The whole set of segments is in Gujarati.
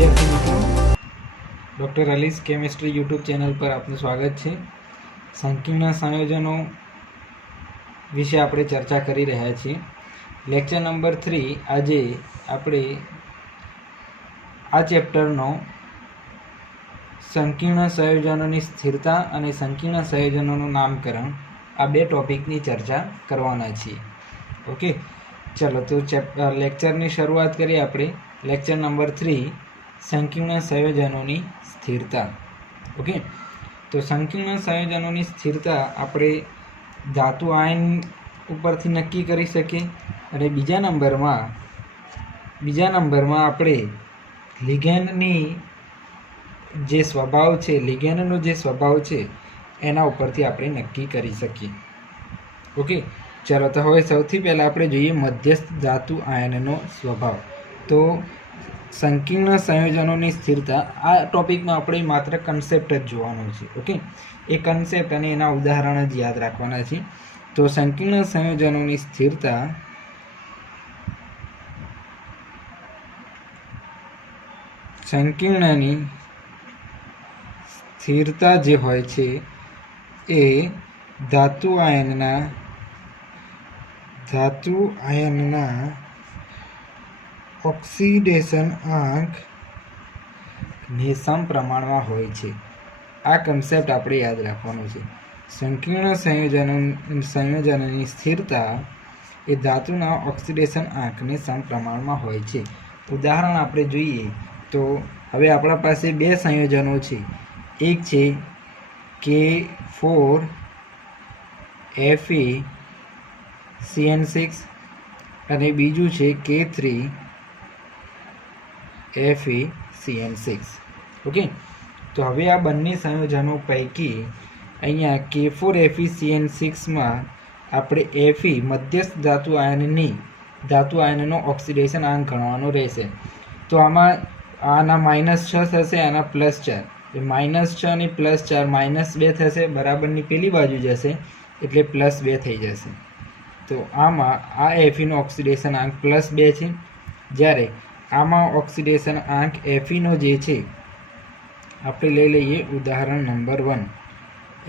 विद्यार्थी मित्रों, डॉक्टर अलीस केमिस्ट्री यूट्यूब चैनल पर आपનું સ્વાગત છે। સંકીર્ણ સંયોજનો વિશે આપણે ચર્ચા કરી રહ્યા છીએ। લેક્ચર નંબર 3 આજે આપણે આ ચેપ્ટરનો સંકીર્ણ સંયોજનોની સ્થિરતા અને સંકીર્ણ સંયોજનોનું નામકરણ આ બે ટોપિકની ચર્ચા કરવાના છીએ। ઓકે, ચલો તો લેક્ચરની શરૂઆત કરીએ આપણે। લેક્ચર નંબર 3 संकीर्ण संयोजनों स्थिरता। ओके, तो संकीर्ण संयोजनों स्थिरता आपणे धातु आयन उपरथी नक्की करी सके। अने बीजा नंबर में आपणे लिगेंडनी जे स्वभाव छे, लिगेंडनो जे स्वभाव छे एना उपरथी आपणे नक्की करी सकीए। ओके, चलो तो हवे सौथी पहला आपणे जोईए मध्यस्थ धातु आयननो स्वभाव। तो संकीर्ण संयोजनों की स्थिरता आ टॉपिक में अपने मात्र कन्सेप्ट ज जोवानो छे। ओके, ए कन्सेप्ट अने एना उदाहरण ज याद राखवाना छे। तो संकीर्ण संयोजनों की स्थिरता जे होय छे ए धातु आयनना ऑक्सीडेशन आंक ने समप्रमाण में होय छे। आ कन्सेप्ट आपणे याद राखवानो छे। संकीर्ण संयोजनों स्थिरता ए धातुना ऑक्सीडेशन आंक ने समप्रमाण में होय छे। उदाहरण आपणे जोईए तो हवे आपणा पासे बे संयोजनों छे। एक छे K4FeCN6 अने बीजू छे K3FeCN6। ओके, तो हवे आ बंने संयोजनों पैकी अहींया K4FeCN6 में आपणे Fe मध्यस्थ धातु आयननो ऑक्सीडेशन आंक गणवानो रहेशे। तो आमां आना -6 थशे, आना +4, -6 અને +4 -2 थशे, बराबरनी पेली बाजू जशे एटले +2 थई जशे। तो आमां आ Fe नो ऑक्सीडेशन आंक +2 छे, ज्यारे आमां ऑक्सीडेशन आंक Fe नो जे छे आपणे लई लईए उदाहरण नंबर 1,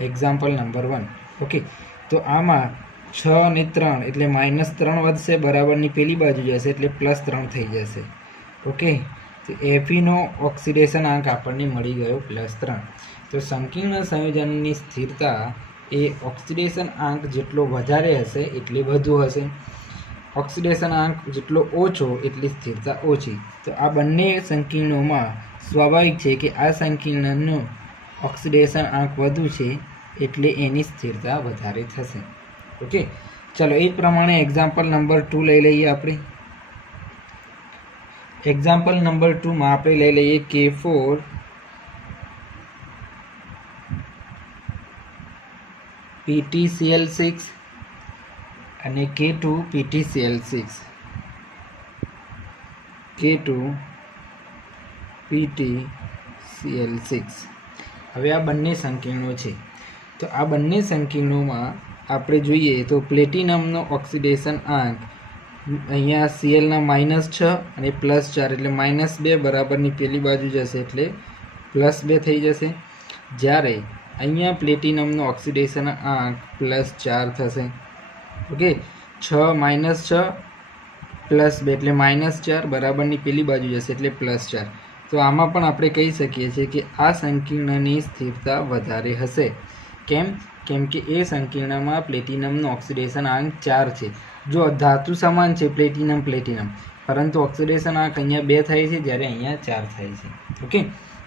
एक्जाम्पल नंबर 1। ओके, तो आमां 6 અને 3 એટલે -3 વધશે, बराबरनी पेली बाजू जशे એટલે +3 थई जशे। ओके, तो Fe नो ऑक्सीडेशन आंक आपणे मळी गयो +3। तो संकीर्ण संयोजननी स्थिरता ए ऑक्सीडेशन आंक जेटलो वधारे हशे एटली वधु हशे, ऑक्सीडेशन आंक जेटलो ओछो एटली स्थिरता ओछी। तो आ बंने संकीर्णोमां स्वाभाविक है कि आ संकीर्णनो ऑक्सीडेशन आंक वधु छे एटले एनी स्थिरता वधारे थशे। ओके, चलो ए प्रमाणे एक्जाम्पल नंबर 2 लई लईए आपणे। एक्जाम्पल नंबर 2 में आपणे लई लईए K4PtCl6 અને K2PtCl6, K2PtCl6। हवे आ बंने संकीर्णों छे। तो आ बंने संकीर्णों में आपणे जोईए तो प्लेटिनमनो ऑक्सीडेशन आंक अहींया Cl ना -6 અને +4 એટલે -2 बराबरनी पेली बाजू जशे એટલે +2 थई जशे, ज्यारे अहींया प्लेटिनमनो ऑक्सीडेशन आंक +4 थशे। ओके, 6 -6 +2 એટલે -4 बराबरनी पेली बाजू जशे એટલે +4। तो आमां पण आपणे कही सकीए छीए कि आ संकीर्णनी स्थिरता वधारे हशे। केम के ए संकीर्णमां प्लेटिनमनो ऑक्सीडेशन आंक 4 छे। जो धातु समान छे प्लेटिनम, परंतु ऑक्सीडेशन आंक अहींया 2 थाय छे, ज्यारे अहींया 4 थाय छे। ओके,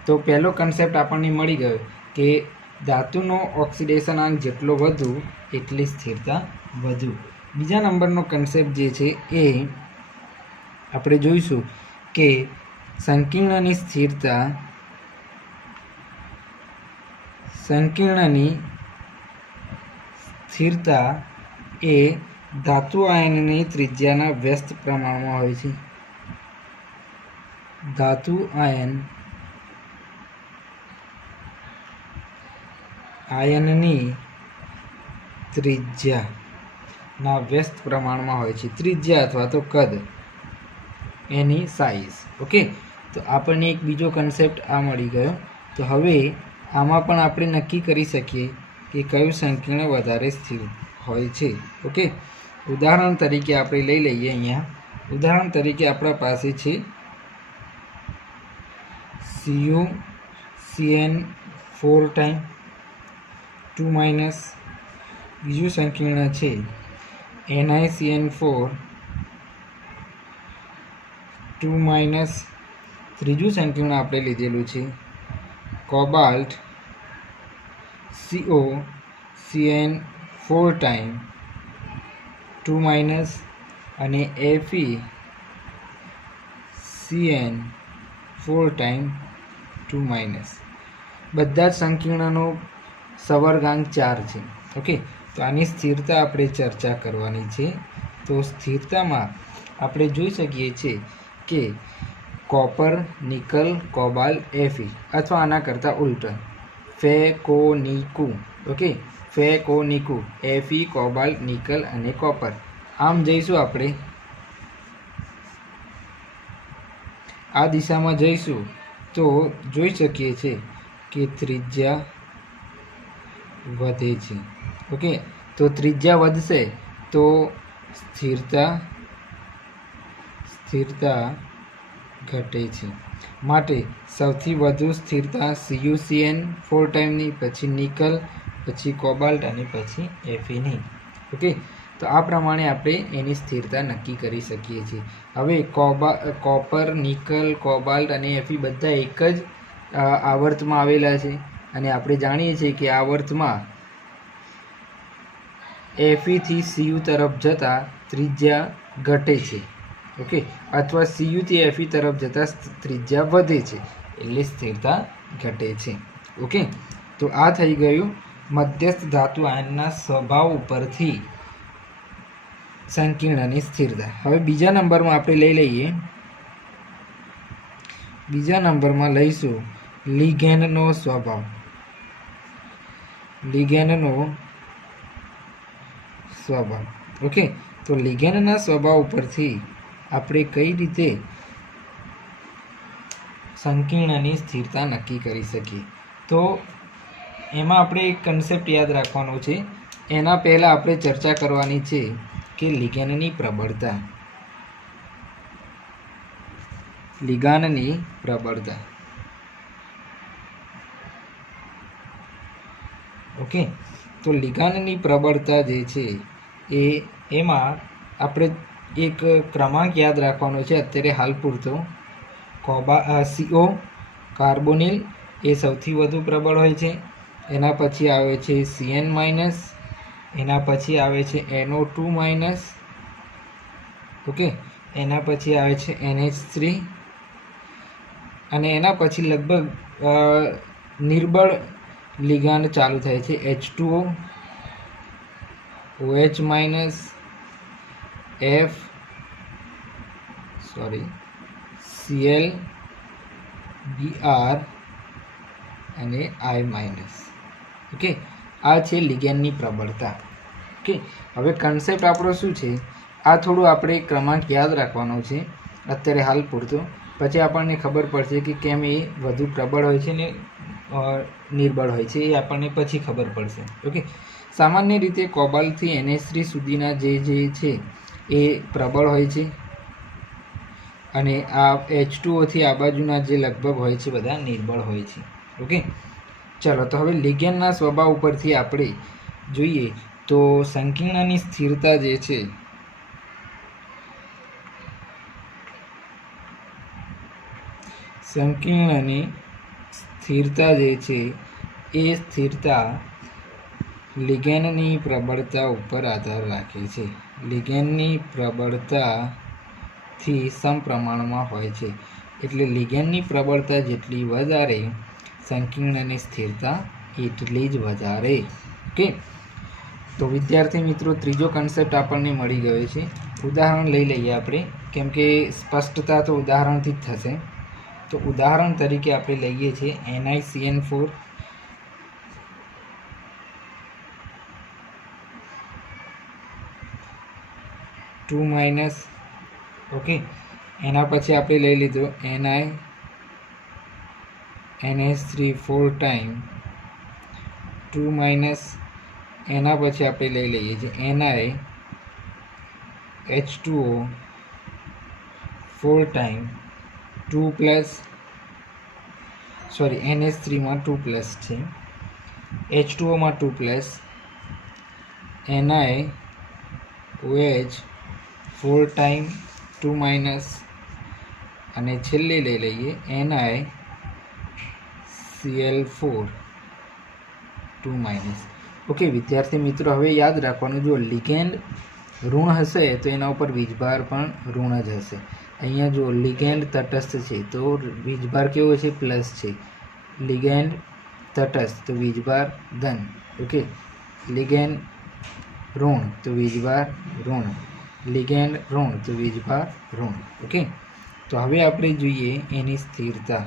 तो पहलो कन्सेप्ट आपणने मळी गयो कि धातुनो ऑक्सीडेशन आंक जेटलो वधु एटली स्थिरता वधु। बीजा नंबरनो कन्सेप्ट जे छे ए आपणे जोईशुं कि संकीर्णनी स्थिरता ए धातु आयननी त्रिज्याना व्यस्त प्रमाण में होय छे। धातु आयननी त्रिज्याना व्यस्त प्रमाण में होय छे। त्रिज्या अथवा तो कद, एनी साइज। ओके, તો આપણને એક બીજો કન્સેપ્ટ આ મળી ગયો. તો હવે આમાં પણ આપણે નક્કી કરી શકીએ કે કયું સંકીર્ણ વધારે સ્થિર હોય છે. ઓકે, ઉદાહરણ તરીકે આપણે લઈ લઈએ. અહીંયા ઉદાહરણ તરીકે આપણા પાસે છે CuCN4 ટાઈમ 2 - બીજું સંકીર્ણ છે NiCN4 2 - ત્રીજું સંકીર્ણ આપણે લીધેલું છે કોબાલ્ટ COCN4 ટાઈમ 2 - અને FeCN4 ટાઈમ 2 - બધા જ સંકીર્ણનો સવર્ગાંક 4 છે. ઓકે, તો આની સ્થિરતા આપણે ચર્ચા કરવાની છે. તો સ્થિરતામાં આપણે જોઈ શકીએ છીએ કે કોપર, નિકલ, કોબાલ્ટ, Fe અથવા આના કરતાં ઉલટા ફેકોનિકુ. ઓકે, ફેકોનિકુ, Fe, કોબાલ્ટ, નિકલ અને કોપર. આમ જઈશું આપણે આ દિશામાં જઈશું તો જોઈ શકીએ છીએ કે ત્રિજ્યા વધે છે. ઓકે, તો ત્રિજ્યા વધશે તો સ્થિરતા ઘટે છે. માટે સૌથી વધુ સ્થિરતા CuCN4 ટાઈમની, પછી નિકલ, પછી કોબાલ્ટ અને પછી Feની. ઓકે, તો આ પ્રમાણે આપણે એની સ્થિરતા નક્કી કરી શકીએ છીએ. હવે કોપર, નિકલ, કોબાલ્ટ અને Fe બધા એક જ આવર્તમાં આવેલા છે અને આપણે જાણીએ છીએ કે આવર્તમાં Fe થી Cu તરફ જતાં ત્રિજ્યા ઘટે છે. ઓકે, અથવા Cu થી Fe તરફ જતાં ત્રિજ્યા વધે છે, એટલે સ્થિરતા ઘટે છે. ઓકે, તો આ થઈ ગયું મધ્યસ્થ ધાતુ આયનના સ્વભાવ ઉપરથી સંકીર્ણની સ્થિરતા. હવે બીજા નંબરમાં આપણે લઈ લઈએ. બીજા નંબરમાં લઈશું લિગેન્ડનો સ્વભાવ. ઓકે, તો લિગેન્ડના સ્વભાવ ઉપરથી આપણે કઈ રીતે સંકીર્ણની સ્થિરતા નક્કી કરી શકીએ. તો એમાં આપણે એક કન્સેપ્ટ યાદ રાખવાનો છે. એના પહેલાં આપણે ચર્ચા કરવાની છે કે લિગેન્ડની પ્રબળતા. ઓકે, તો લિગાન્ડની પ્રબળતા જે છે એમાં આપણે એક ક્રમાંક યાદ રાખવાનો છે અત્યારે હાલ પૂરતો. CO કાર્બોનિલ એ સૌથી વધુ પ્રબળ હોય છે. એના પછી આવે છે CN-, એના પછી આવે છે NO2-. ઓકે, એના પછી આવે છે NH3 અને એના પછી લગભગ નિર્બળ લિગાન્ડ ચાલુ થાય છે H2O, OH-, Cl, Br અને I-. ઓકે, આ છે લિગેન્ડની પ્રબળતા. ઓકે, હવે કન્સેપ્ટ આપણો શું છે, આ થોડું આપણે ક્રમાંક યાદ રાખવાનો છે અત્યારે હાલ પૂરતો. પછી આપણને ખબર પડશે કે કેમ એ વધુ પ્રબળ હોય છે ને નિર્બળ હોય છે, એ આપણને પછી ખબર પડશે. ઓકે, સામાન્ય રીતે કોબાલ્ટથી NH3 સુધીના જે છે એ પ્રબળ હોય છે અને આ H2Oથી આ બાજુના જે લગભગ હોય છે બધા નિર્બળ હોય છે. ઓકે, ચાલો તો હવે લિગેન્ડના સ્વભાવ ઉપરથી આપણે જોઈએ તો સંકીર્ણની સ્થિરતા જે છે એ સ્થિરતા લિગેન્ડની પ્રબળતા ઉપર આધાર રાખે છે. લિગેન્ડની પ્રબળતાથી સમપ્રમાણમાં હોય છે. એટલે લિગેન્ડની પ્રબળતા જેટલી વધારે સંકીર્ણની સ્થિરતા એટલી જ વધારે. ઓકે, તો વિદ્યાર્થી મિત્રો ત્રીજો કન્સેપ્ટ આપણને મળી ગયો છે. ઉદાહરણ લઈ લઈએ આપણે, કેમ કે સ્પષ્ટતા તો ઉદાહરણથી જ થશે. તો ઉદાહરણ તરીકે આપણે લઈએ છીએ NiCN4 2-. ઓકે, એના પછી આપણે લઈ લીધો NiCN4 NH3 4 ટાઈમ 2 માઇનસ એના પછી આપણે લઈ લઈએ છીએ NiH2O 4 ટાઈમ 2 પ્લસ સોરી NH3માં 2 પ્લસ છે, H2Oમાં 2 પ્લસ, NiOH 4 ટાઈમ 2 માઇનસ અને છેલ્લે લઈ લઈએ NiCl4 2 માઇનસ. ઓકે વિદ્યાર્થી મિત્રો, હવે યાદ રાખવાનું, જો લિગેન્ડ ઋણ હશે તો એના ઉપર વીજભાર પણ ઋણ જ હશે. અહીંયા જો લિગેન્ડ તટસ્થ છે તો વીજભાર કેવો છે? પ્લસ છે. લિગેન્ડ તટસ્થ તો વીજભાર ધન. ઓકે, લિગેન્ડ ઋણ તો વીજભાર ઋણ, લિગેન્ડ ઋણ તો વીજભાર ઋણ. ઓકે, તો હવે આપણે જોઈએ એની સ્થિરતા.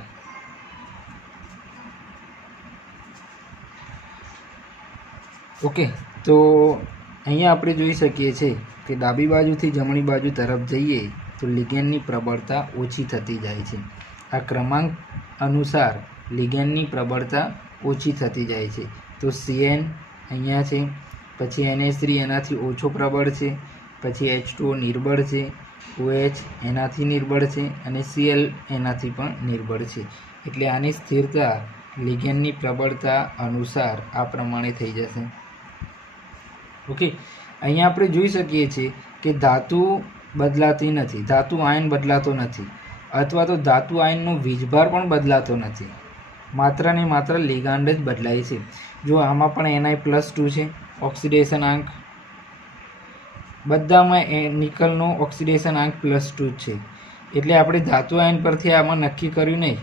ઓકે, તો અહીંયા આપણે જોઈ શકીએ છીએ કે ડાબી બાજુથી જમણી બાજુ તરફ જઈએ તો લિગેન્ડની પ્રબળતા ઓછી થતી જાય છે. આ ક્રમાંક અનુસાર લિગેન્ડની પ્રબળતા ઓછી થતી જાય છે. તો CN અહીંયા છે, પછી NH3 એનાથી ઓછો પ્રબળ છે, પછી H2O નિર્બળ છે, OH એનાથી નિર્બળ છે અને Cl એનાથી પણ નિર્બળ છે. એટલે આની સ્થિરતા લિગેન્ડની પ્રબળતા અનુસાર આ પ્રમાણે થઈ જશે. ઓકે, અહીંયા આપણે જોઈ શકીએ છીએ કે ધાતુ બદલાતી નથી, ધાતુ આયન બદલાતો નથી, અથવા તો ધાતુ આયનનો વીજભાર પણ બદલાતો નથી, માત્ર ને માત્ર લિગાન્ડ જ બદલાય છે. જો આમાં પણ Ni+2 છે, ઓક્સિડેશન આંક બધામાં નિકલનો ઓક્સિડેશન આંક +2 છે. એટલે આપણે ધાતુ આયન પરથી આમાં નક્કી કર્યું નહીં,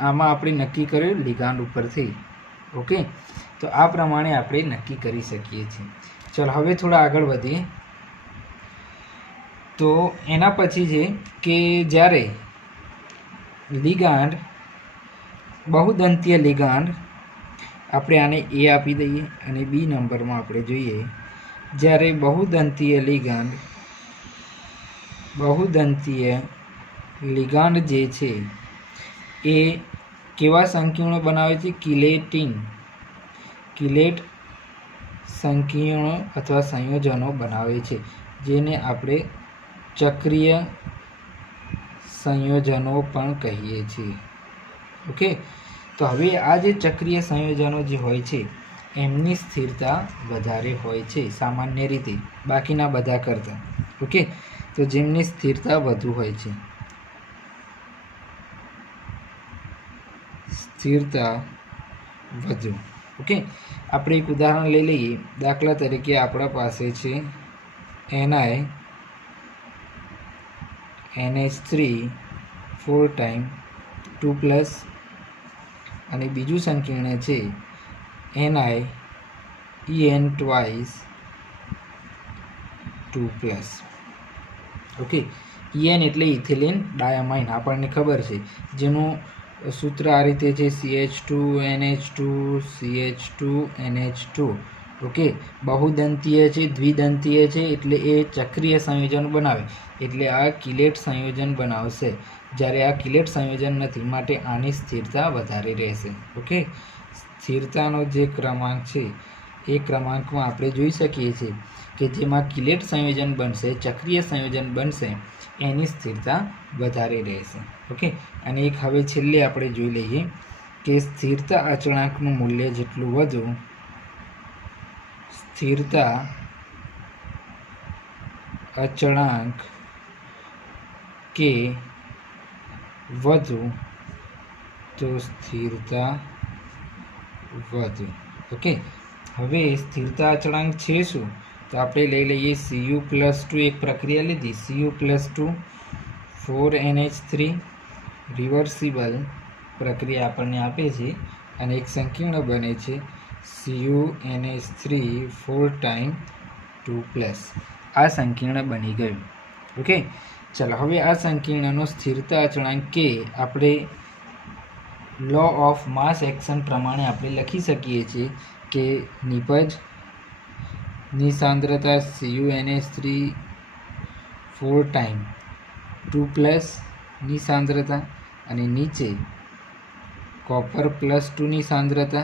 આમાં આપણે નક્કી કર્યું લિગાન્ડ ઉપરથી. ઓકે, તો આ પ્રમાણે આપણે નક્કી કરી શકીએ છીએ. ચલો હવે થોડા આગળ વધીએ. તો એના પછી છે કે જ્યારે લિગાન્ડ બહુદંતીય લિગાન્ડ, આપણે આને A આપી દઈએ અને B નંબરમાં આપણે જોઈએ જ્યારે બહુદંતીય લિગાન્ડ જે છે એ કેવા સંકીર્ણો બનાવે છે? કિલેટ સંકીર્ણો અથવા સંયોજનો બનાવે છે, જેને આપણે ચક્રીય સંયોજનો પણ કહીએ છીએ. ઓકે, તો હવે આ જે ચક્રીય સંયોજનો જે હોય છે એમની સ્થિરતા વધારે હોય છે સામાન્ય રીતે બાકીના બધા કરતાં. ઓકે, તો જેમની સ્થિરતા વધુ હોય છે, સ્થિરતા વધુ. ઓકે, આપણે એક ઉદાહરણ લઈ લઈએ. દાખલા તરીકે આપણા પાસે છે NiNH3 4 ટાઈમ 2 પ્લસ અને બીજું સંકીર્ણ છે NiEN twice 2 plus. Okay, EN એટલે ઇથિલિન ડાયામાઇન, આપણને ખબર છે, જેનું સૂત્ર આ રીતે છે CH2NH2 CH2NH2. ઓકે, બહુદંતીય છે, દ્વિદંતીય છે, એટલે એ ચક્રીય સંયોજન બનાવે, એટલે આ કિલેટ સંયોજન બનાવશે. જ્યારે આ કિલેટ સંયોજન નથી, માટે આની સ્થિરતા વધારે રહેશે. ઓકે, સ્થિરતાનો જે ક્રમાંક છે એ ક્રમાંકમાં આપણે જોઈ શકીએ છીએ કે જેમાં કિલેટ સંયોજન બનશે, ચક્રીય સંયોજન બનશે, એની સ્થિરતા વધારે રહેશે. ઓકે, અને એક હવે છેલ્લે આપણે જોઈ લઈએ કે સ્થિરતા અચળાંકનું મૂલ્ય જેટલું વધુ, સ્થિરતા અચળાંક કે વધુ તો સ્થિરતા વધુ. ઓકે, હવે સ્થિરતા અચળાંક છે શું? તો આપણે લઈ લઈએ Cu+2, એક પ્રક્રિયા લીધી, Cu+2 4NH3 રિવર્સિબલ પ્રક્રિયા આપણને આપે છે અને એક સંકીર્ણ બને છે CuNH3 4 ટાઈમ 2 પ્લસ. આ સંકીર્ણ બની ગયું. ઓકે, ચાલો હવે આ સંકીર્ણનો સ્થિરતા અચળાંક કે આપણે લો ઓફ માસ એક્શન પ્રમાણે આપણે લખી શકીએ છીએ કે નિપજની સાંદ્રતા CuNH3 4 ટાઈમ 2 પ્લસની સાંદ્રતા અને નીચે कॉपर +2 ની सांद्रता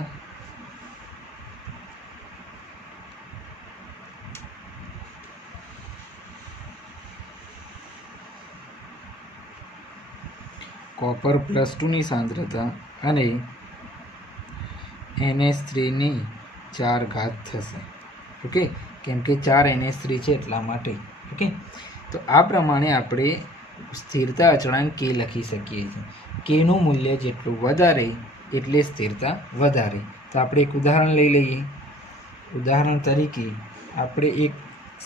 कॉपर +2 ની सांद्रता અને NH3 ની 4 घात થશે ओके કેમ કે 4 NH3 છે એટલા માટે ओके तो आ प्रमाणे આપણે स्थिरता अचळांक k લખી શકીએ છીએ k નું મૂલ્ય જેટલું વધારે એટલે स्थिरता વધારે तो આપણે એક ઉદાહરણ લઈ લઈએ ઉદાહરણ તરીકે આપણે એક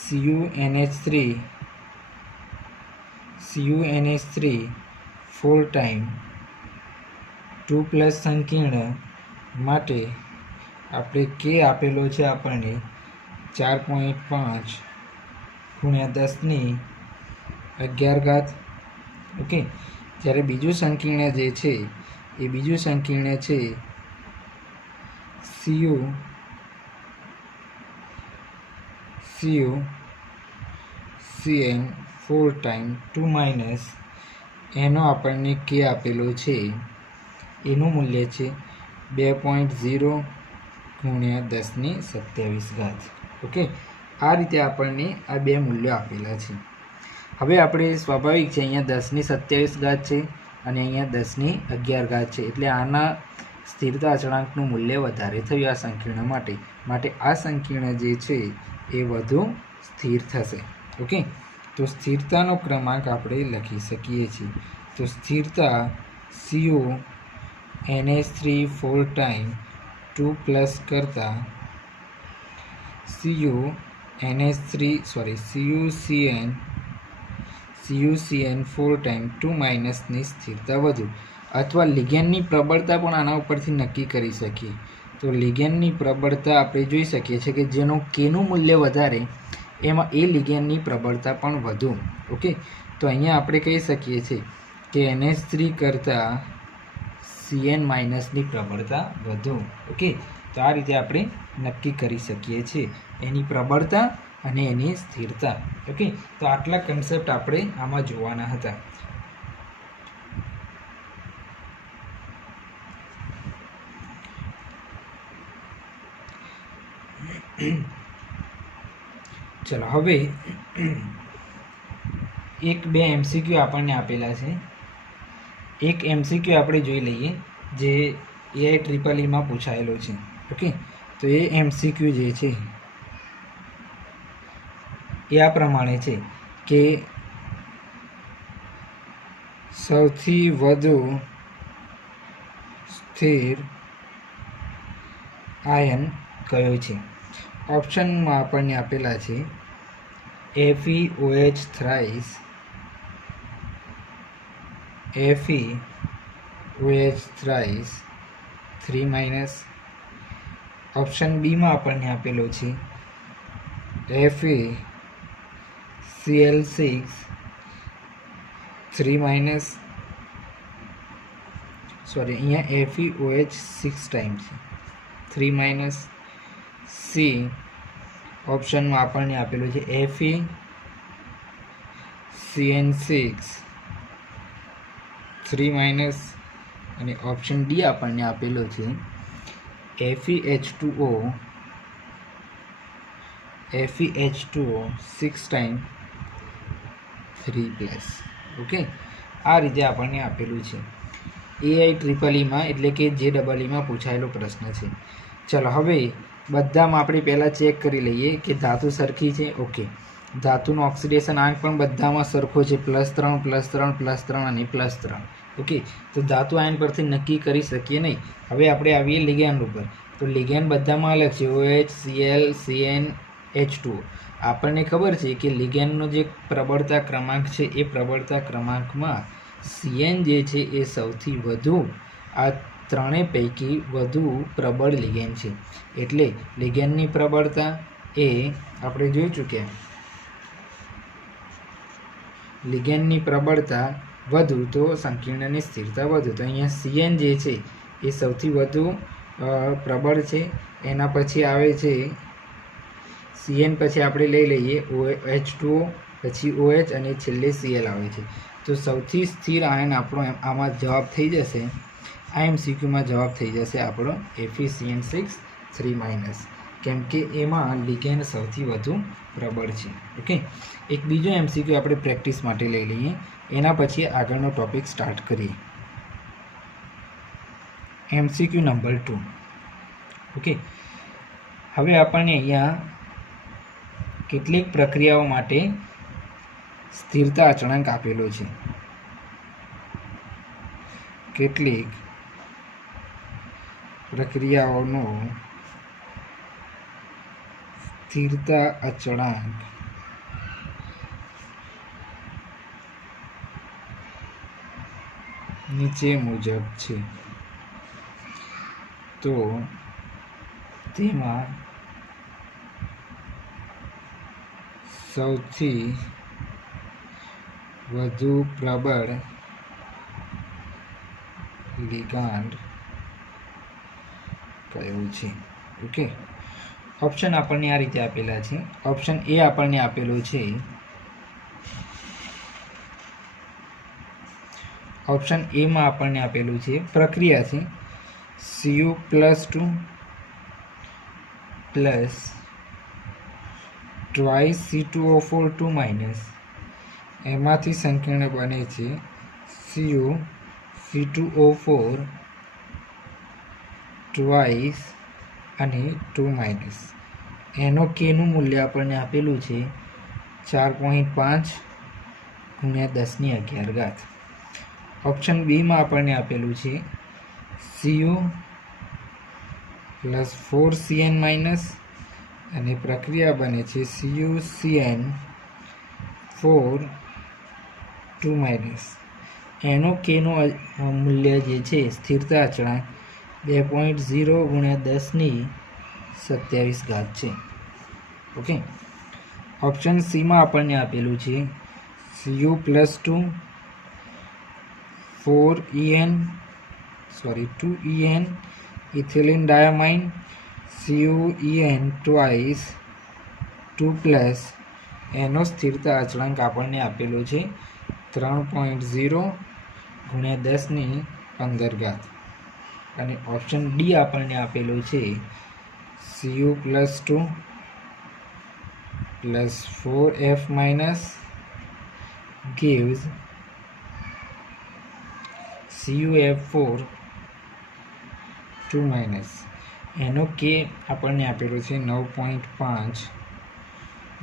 CuNH3 ફૂલ ટાઈમ 2+ સંકીર્ણ માટે આપણે k આપેલો છે આપણને 4.5 × 10⁻11 ઓકે જ્યારે બીજું સંકીર્ણ જે છે એ બીજું સંકીર્ણ છે CuCN ફૂલ ટાઈમ 2- એનો આપણને k આપેલો છે એનું મૂલ્ય છે 2.0 × 10⁻27 ઓકે આ રીતે આપણને આ બે મૂલ્યો આપેલા છે હવે આપણે સ્વાભાવિક છે અહીંયા 10⁻27 છે અને અહીંયા 10⁻11 છે એટલે આના સ્થિરતા અચળાંકનું મૂલ્ય વધારે થયું આ સંકીર્ણ માટે આ સંકીર્ણ જે છે એ વધુ સ્થિર થશે ઓકે તો સ્થિરતાનો ક્રમાંક આપણે લખી શકીએ છીએ તો સ્થિરતા CuNH3 ફૂલ ટાઈમ 2+ કરતાં CuCN ફૂલ ટાઈમ 2- ની સ્થિરતા વધુ અથવા લિગેન્ડની પ્રબળતા પણ આના ઉપરથી નક્કી કરી શકીએ તો લિગેન્ડની પ્રબળતા આપણે જોઈ શકીએ છીએ કે જેનો કેનું મૂલ્ય વધારે એમાં એ લિગેન્ડની પ્રબળતા પણ વધુ ઓકે તો અહીંયા આપણે કહી શકીએ છીએ કે NH3 કરતાં CN- ની પ્રબળતા વધુ ઓકે તો આ રીતે આપણે નક્કી કરી શકીએ છીએ એની પ્રબળતા અને એની સ્થિરતા ઓકે તો આટલા કન્સેપ્ટ આપણે આમાં જોવાના હતા ચલો હવે એક બે MCQ આપણને આપેલા છે એક MCQ આપણે જોઈ લઈએ જે AIEEE માં પૂછાયેલો છે ઓકે તો એ MCQ જે છે એ આ પ્રમાણે છે કે સૌથી વધુ સ્થિર આયન કયો છે ઓપ્શનમાં આપણને આપેલા છે FeOH thrice FeOH thrice 3- option બીમાં આપણને આપેલો છે FeCl6 3- સોરી અહીંયા FeOH 6 ટાઈમ્સ 3- સી ઓપ્શનમાં આપણને આપેલું છે FeCN6 3- અને ઓપ્શન ડી આપણને આપેલો છે FeH2O 6 ટાઈમ 3+. ઓકે આ રીતે આપણને આપેલું છે AIEEE માં એટલે કે JEE માં પૂછાયેલો પ્રશ્ન છે ચલો હવે બધામાં આપણે પહેલાં ચેક કરી લઈએ કે ધાતુ સરખી છે ઓકે ધાતુનો ઓક્સિડેશન આંક પણ બધામાં સરખો છે +3 +3 +3 અને +3 ઓકે તો ધાતુ આયન પરથી નક્કી કરી શકીએ નહીં હવે આપણે આવીએ લિગેન્ડ ઉપર તો લિગેન્ડ બધામાં અલગ છે OH Cl CN H2O આપણને ખબર છે કે લિગેન્ડનો જે પ્રબળતા ક્રમાંક છે એ પ્રબળતા ક્રમાંકમાં CN જે છે એ સૌથી વધુ આ ત્રણેય પૈકી વધુ પ્રબળ લિગેન્ડ છે એટલે લિગેન્ડની પ્રબળતા એ આપણે જોઈ ચૂક્યા લિગેન્ડની પ્રબળતા વધુ તો સંકીર્ણની સ્થિરતા વધુ તો અહીંયા CN જે છે એ સૌથી વધુ પ્રબળ છે એના પછી આવે છે CN પછી આપણે લઈ લઈએ H2O પછી OH અને છેલ્લે Cl આવે છે તો સૌથી સ્થિર આયન આપણો આમાં જવાબ થઈ જશે આ એમસીક્યુમાં જવાબ થઈ જશે આપણો FeCN6 કેમ કે એમાં લિગેન્ડ સૌથી વધુ પ્રબળ છે. ઓકે, એક બીજો એમસીક્યુ આપણે પ્રેક્ટિસ માટે લઈ લઈએ, એના પછી આગળનો ટોપિક સ્ટાર્ટ કરીએ. MCQ number 2. ઓકે, હવે આપણને અહીંયા કેટલીક પ્રક્રિયાઓ માટે સ્થિરતા અચળાંક આપેલો છે. કેટલીક પ્રક્રિયાઓનો સ્થિરતા અચળાંક નીચે મુજબ છે. તો તેમાં સૌથી વધુ પ્રબળ લિગાન્ડ કયું છે? ઓકે, ઓપ્શન આપણને આ રીતે આપેલા છે. ઓપ્શન એ આપણને આપેલો છે, ઓપ્શન એમાં આપણને આપેલું છે પ્રક્રિયા છે Cu+2 પ્લસ ટ્વાઇસ C2O4 2- એમાંથી સંકીર્ણ બને છે C2O4 ટ્વાઇસ અને 2-. એનો કેનું મૂલ્ય આપણને આપેલું છે 4.5 × 10⁻11. ઓપ્શન બીમાં આપણને આપેલું છે Cu + 4Cn- અને પ્રક્રિયા બને છે CuCN4 2-. એનો કેનો મૂલ્ય જે છે સ્થિરતા અચળાંક 2.0 × 10⁻27 છે. ઓકે, ઓપ્શન સીમાં આપણને આપેલું છે Cu+2 2En ethylene ડાયામાઇન CuEn twice 2+, એનો સ્થિરતા અચળાંક આપણને આપેલો છે 3.0 × 10⁻15. અને ઓપ્શન ડી આપણને આપેલો છે Cu+2 + 4F- gives CuF4 2-. એનો કે આપણને આપેલો છે 9.5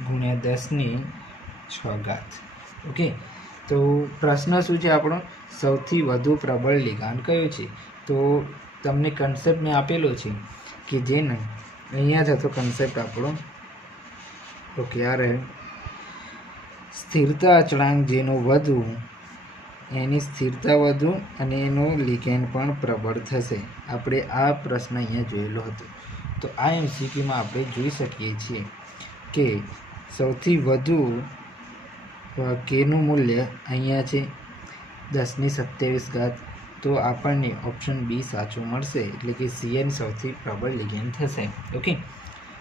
× 10⁶. ઓકે, તો પ્રશ્ન શું છે આપણો? સૌથી વધુ પ્રબળ લિગાન્ડ કયો છે? તો તમને કન્સેપ્ટ મેં આપેલો છે કે જેને અહીંયા જ હતો કન્સેપ્ટ આપણો. ઓકે, આ રહે સ્થિરતા અચળાંક જેનો વધુ એની સ્થિરતા વધુ અને એનો લિગેન્ડ પણ પ્રબળ થશે. આપણે આ પ્રશ્ન અહીંયા જોયેલો હતો. તો આ એમસીક્યુમાં આપણે જોઈ શકીએ છીએ કે સૌથી વધુ કેનું મૂલ્ય અહીંયા છે 10⁻27. તો આપણને ઓપ્શન બી સાચું મળશે, એટલે કે Cn સૌથી પ્રબળ લિગેન્ડ થશે. ઓકે,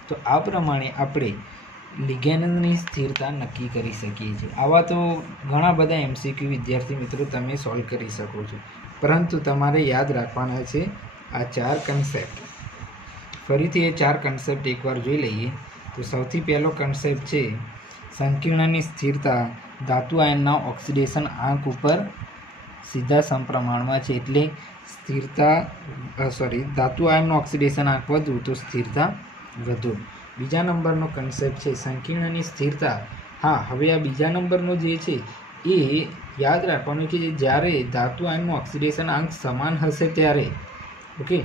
તો આ પ્રમાણે આપણે લિગેન્ડની સ્થિરતા નક્કી કરી શકીએ છીએ. આવા તો ઘણા બધા એમસીક્યુ વિદ્યાર્થી મિત્રો તમે સોલ્વ કરી શકો છો, પરંતુ તમારે યાદ રાખવાના છે આ 4 કન્સેપ્ટ. ફરીથી એ 4 કન્સેપ્ટ એકવાર જોઈ લઈએ. તો સૌથી પહેલો કન્સેપ્ટ છે સંકીર્ણની સ્થિરતા ધાતુ આયનના ઓક્સિડેશન આંક ઉપર સીધા સમપ્રમાણમાં છે, એટલે સ્થિરતા ધાતુ આયનનો ઓક્સિડેશન આંક વધુ તો સ્થિરતા વધુ. બીજા નંબરનો કન્સેપ્ટ છે સંકીર્ણની સ્થિરતા. હા, હવે આ બીજા નંબરનો જે છે એ યાદ રાખવાનું કે જ્યારે ધાતુ આયનનો ઓક્સિડેશન આંક સમાન હશે ત્યારે, ઓકે,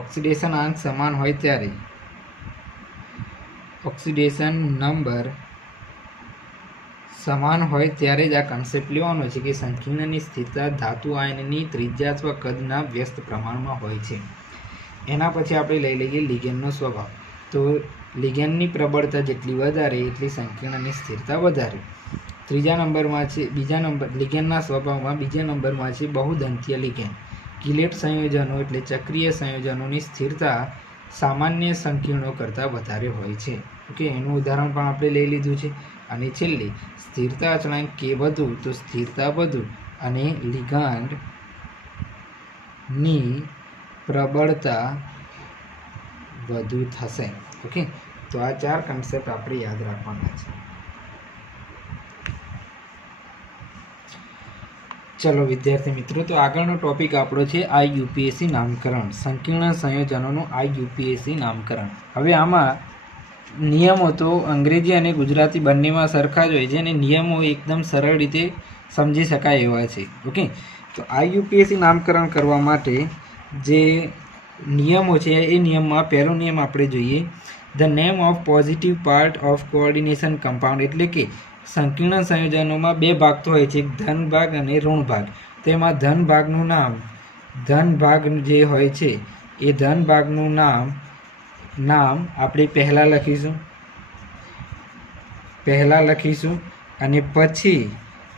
ઓક્સિડેશન આંક સમાન હોય ત્યારે, ઓક્સિડેશન નંબર સમાન હોય ત્યારે જ આ કન્સેપ્ટ લેવાનો છે કે સંકીર્ણની સ્થિરતા ધાતુ આયનની ત્રિજ્યા અથવા કદના વ્યસ્ત પ્રમાણમાં હોય છે. એના પછી આપણે લઈ લઈએ લિગેન્ડનો સ્વભાવ. તો લિગેન્ડની પ્રબળતા જેટલી વધારે એટલી સંકીર્ણની સ્થિરતા વધારે. ત્રીજા નંબરમાં છે લિગેન્ડના સ્વભાવમાં બીજા નંબરમાં છે બહુદંતીય લિગેન્ડ. કિલેટ સંયોજનો એટલે ચક્રીય સંયોજનોની સ્થિરતા સામાન્ય સંકીર્ણો કરતાં વધારે હોય છે. ઓકે, એનું ઉદાહરણ પણ આપણે લઈ લીધું છે. અને છેલ્લે સ્થિરતા અચળાંક કે વધુ તો સ્થિરતા વધુ અને લિગાન્ડ ની પ્રબળતા વધુ થશે. ઓકે, તો આ 4 કન્સેપ્ટ આપણે યાદ રાખવાના છે. ચલો વિદ્યાર્થી મિત્રો, તો આગળનો ટોપિક આપણો છે IUPAC નામકરણ, સંકીર્ણ સંયોજનોનું IUPAC નામકરણ. હવે આમાં નિયમો તો અંગ્રેજી અને ગુજરાતી બંનેમાં સરખા જ હોય છે અને નિયમો એકદમ સરળ રીતે સમજી શકાય એવા છે. ઓકે, તો IUPAC નામકરણ કરવા માટે જે નિયમો છે એ નિયમમાં પહેલો નિયમ આપણે જોઈએ, the name of positive part of coordination compound. એટલે કે સંકીર્ણ સંયોજનોમાં 2 ભાગ તો હોય છે, એક ધન ભાગ અને ઋણ ભાગ. તેમાં ધન ભાગનું નામ, ધન ભાગ જે હોય છે એ ધન ભાગનું નામ આપણે પહેલાં લખીશું અને પછી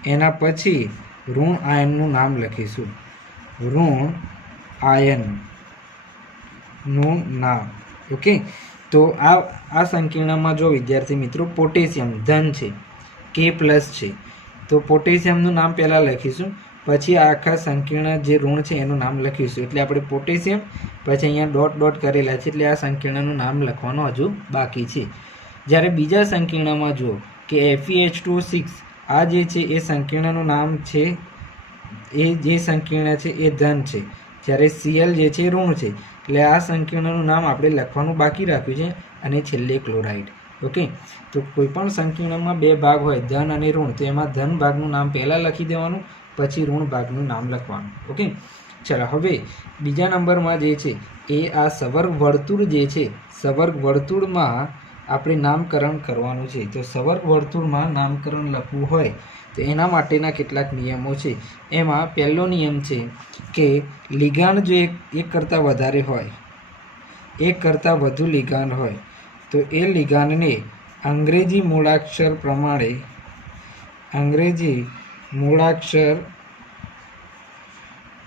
એના પછી ઋણ આયનનું નામ લખીશું, ઋણ આયનનું નામ. ઓકે, તો આ સંકીર્ણમાં જો વિદ્યાર્થી મિત્રો પોટેશિયમ ધન છે, K+ છે, તો પોટેશિયમનું નામ પહેલાં લખીશું, પછી આખા સંકીર્ણ જે ઋણ છે એનું નામ લખીશું. એટલે આપણે પોટેશિયમ પછી અહીંયા ડોટ કરેલા છે, એટલે આ સંકીર્ણનું નામ લખવાનું હજુ બાકી છે. જ્યારે બીજા સંકીર્ણમાં જુઓ કે FeH2O6 આ જે છે એ સંકીર્ણનું નામ છે, એ જે સંકીર્ણ છે એ ધન છે, જ્યારે Cl જે છે ઋણ છે. એટલે આ સંકીર્ણનું નામ આપણે લખવાનું બાકી રાખ્યું છે અને છેલ્લે ક્લોરાઇડ. ઓકે, તો કોઈપણ સંકીર્ણમાં 2 ભાગ હોય ધન અને ઋણ, તો એમાં ધન ભાગનું નામ પહેલાં લખી દેવાનું, પછી ઋણ ભાગનું નામ લખવાનું. ઓકે, ચાલો હવે બીજા નંબરમાં જે છે એ આ સવર્ગ વર્તુળ જે છે, સવર્ગ વર્તુળમાં આપણે નામકરણ કરવાનું છે. તો સવર્ગ વર્તુળમાં નામકરણ લખવું હોય તો એના માટેના કેટલાક નિયમો છે. એમાં પહેલો નિયમ છે કે લિગાન્ડ જો એક કરતાં વધારે હોય, એક કરતાં વધુ લિગાન્ડ હોય તો એ લિગાન્ડને અંગ્રેજી મૂળાક્ષર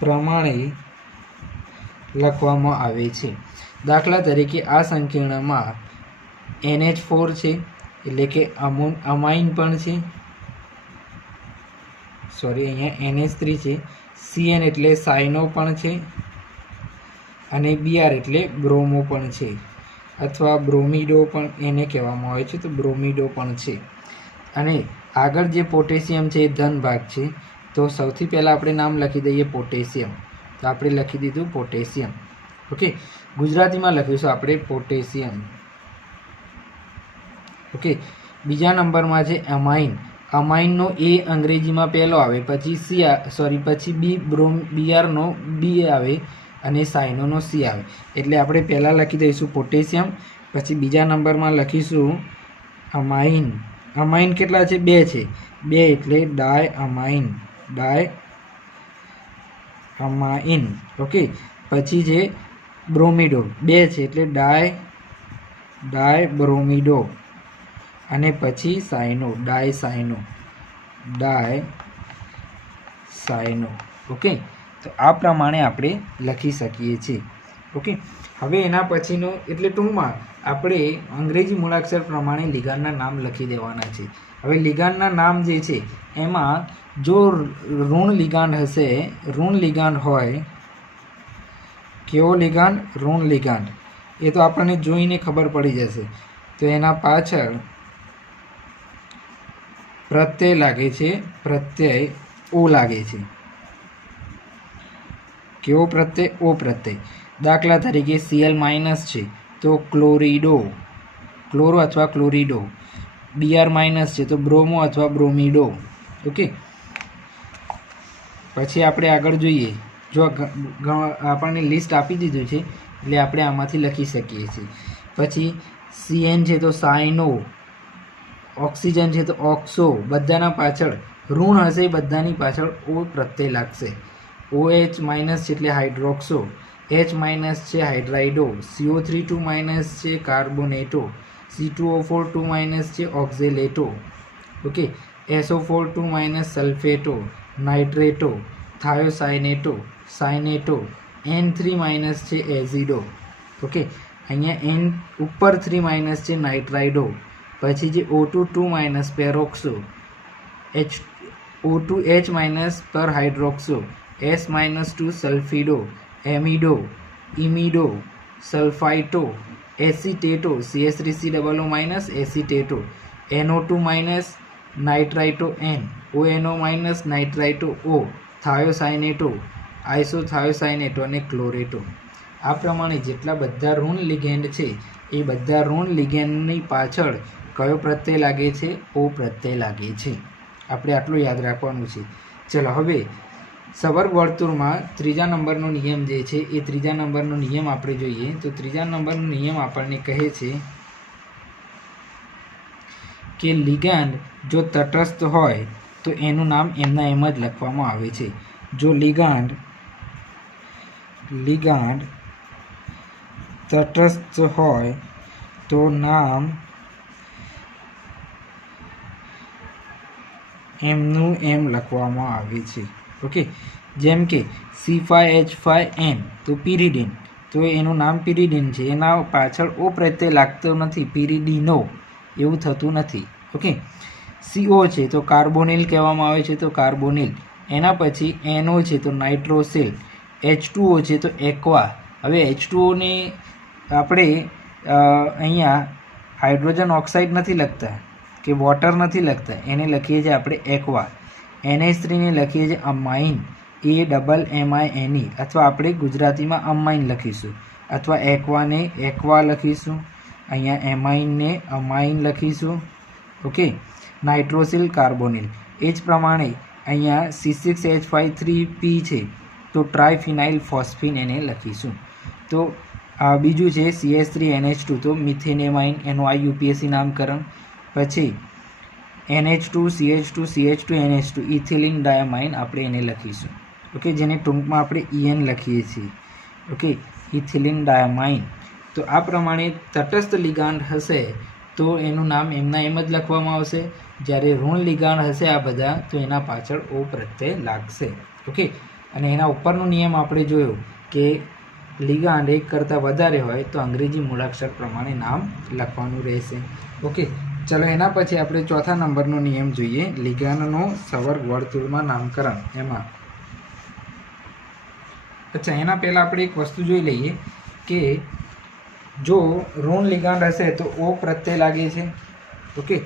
પ્રમાણે લખવામાં આવે છે. દાખલા તરીકે આ સંકીર્ણમાં NH4 છે એટલે કે અમાઇન પણ છે, અહીંયા NH3 છે, CN એટલે સાયનો પણ છે અને Br એટલે બ્રોમો પણ છે, અથવા બ્રોમિડો પણ એને કહેવામાં આવે છે, તો બ્રોમિડો પણ છે. અને આગળ જે પોટેશિયમ છે એ ધન ભાગ છે, તો સૌથી પહેલાં આપણે નામ લખી દઈએ પોટેશિયમ. તો આપણે લખી દીધું પોટેશિયમ. ઓકે, ગુજરાતીમાં લખીશું આપણે પોટેશિયમ. ઓકે, બીજા નંબરમાં છે અમાઇન. અમાઇનનો A અંગ્રેજીમાં પહેલો આવે, પછી Brનો B આવે અને સાયનોનો C આવે. એટલે આપણે પહેલાં લખી દઈશું પોટેશિયમ, પછી બીજા નંબરમાં લખીશું અમાઇન. અમાઇન કેટલા છે? 2 છે, 2 એટલે ડાયઅમાઇન. ઓકે, પછી છે બ્રોમિડો, 2 છે એટલે ડાયબ્રોમિડો અને પછી સાયનો, ડાયસાયનો. ઓકે, તો આ પ્રમાણે આપણે લખી શકીએ છીએ. ઓકે, હવે એના પછીનો એટલે ટૂંકમાં આપણે અંગ્રેજી મૂળાક્ષર પ્રમાણે લિગાન્ડના નામ લખી દેવાના છે. હવે લિગાન્ડના નામ જે છે એમાં જો ઋણ લિગાન્ડ હશે, ઋણ લિગાન્ડ હોય, કેવો લિગાન્ડ? ઋણ લિગાન્ડ. એ તો આપણને જોઈને ખબર પડી જશે. તો એના પાછળ પ્રત્યય લાગે છે, પ્રત્યય O લાગે છે. કેવો પ્રત્યય? O પ્રત્યય. દાખલા તરીકે Cl- છે તો ક્લોરિડો, ક્લોરો અથવા ક્લોરિડો. Br- છે તો બ્રોમો અથવા બ્રોમિડો. ઓકે, પછી આપણે આગળ જોઈએ. જો આપણને લિસ્ટ આપી દીધું છે એટલે આપણે આમાંથી લખી શકીએ છીએ. પછી Cn છે તો સાયનો, ઓક્સિજન છે તો ઓક્સો. બધાના પાછળ ઋણ હશે, બધાની પાછળ O પ્રત્યય લાગશે. OH- છે એટલે હાઇડ્રોક્સો, H- છે હાઇડ્રાઇડો, CO3 છે કાર્બોનેટો, C2O4 છે ઓક્ઝેલેટો. Okay, SO4 સલ્ફેટો, નાઇટ્રેટો, થાયોસાયનેટો, સાયનેટો. N3 છે એઝિડો. ઓકે, અહીંયા N ઉપર 3 છે નાઇટ્રાઇડો. પછી જે O2 પેરોક્સો, O2H- પર હાઇડ્રોક્સો, S- 2 સલ્ફીડો, એમિડો, ઇમિડો, સલ્ફાઇટો, એસિટેટો, CH3COO- એસિટેટો, NO2- નાઇટ્રાઇટો N, ONO- નાઇટ્રાઇટો O, થાયોસાયનેટો, આઇસોથાયોસાયનેટો અને ક્લોરેટો. આ પ્રમાણે જેટલા બધા ઋણ લિગેન્ડ છે એ બધા ઋણ લિગેન્ડની પાછળ કયો પ્રત્યય લાગે છે? O પ્રત્યય લાગે છે. આપણે આટલું યાદ રાખવાનું છે. ચલો હવે સવર્ગ વર્તુળમાં ત્રીજા નંબરનો નિયમ જે છે એ ત્રીજા નંબરનો નિયમ આપણે જોઈએ. તો ત્રીજા નંબરનો નિયમ આપણને કહે છે કે લિગાન્ડ જો તટસ્થ હોય તો એનું નામ એમના એમ જ લખવામાં આવે છે. જો લિગાન્ડ તટસ્થ હોય તો નામ એમનું એમ લખવામાં આવે છે. ઓકે, જેમ કે C5H5N તો પિરિડિન, તો એનું નામ પિરિડિન છે, એના પાછળ ઓ પ્રત્યય લાગતો નથી, પિરિડિનો એવું થતું નથી. ઓકે, CO છે તો કાર્બોનિલ કહેવામાં આવે છે, તો કાર્બોનિલ. એના પછી NO છે તો નાઇટ્રોસિલ, H2O છે તો એક્વા. હવે H2O ને આપણે અહીંયા હાઇડ્રોજન ઓક્સાઇડ નથી લખતા કે વોટર નથી લખતા, એને લખીએ છીએ આપણે એક્વા. NH3 ને લખીએ છીએ અમાઇન, AMMINE, અથવા આપણે ગુજરાતીમાં અમાઇન લખીશું, અથવા એક્વાને એક્વા લખીશું, અહીંયા એમાઇનને અમાઇન લખીશું. Okay, નાઇટ્રોસિલ carbonyl. એ જ પ્રમાણે અહીંયા C6H5 3P છે તો ટ્રાયફિનાઇલ ફોસ્ફિન એને લખીશું. તો બીજું છે CH3NH2 તો મિથેનેમાઇન, એનું આ UPSC નામકરણ. પછી NH2 CH2 CH2 NH2 ethylene ડાયામાઇન આપણે એને લખીશું. ઓકે, જેને ટૂંકમાં આપણે EN લખીએ છીએ. Okay, ethylene diamine. તો આ પ્રમાણે તટસ્થ લિગાન્ડ હશે તો એનું નામ એમના એમ જ લખવામાં આવશે. જ્યારે ઋણ લિગાન્ડ હશે આ બધા તો એના પાછળ O પ્રત્યય લાગશે. ઓકે, અને એના ઉપરનો નિયમ આપણે જોયો કે લિગાન્ડ એક કરતાં વધારે હોય તો અંગ્રેજી મૂળાક્ષર પ્રમાણે નામ લખવાનું રહેશે. ઓકે, ચલો એના પછી આપણે ચોથા નંબરનો નિયમ જોઈએ, લિગાન્ડનો સવર્ગ વર્તુળમાં નામકરણ. એમાં અચ્છા, એના પહેલાં આપણે એક વસ્તુ જોઈ લઈએ કે જો ઋણ લિગાન્ડ હશે તો O પ્રત્યય લાગે છે. ઓકે,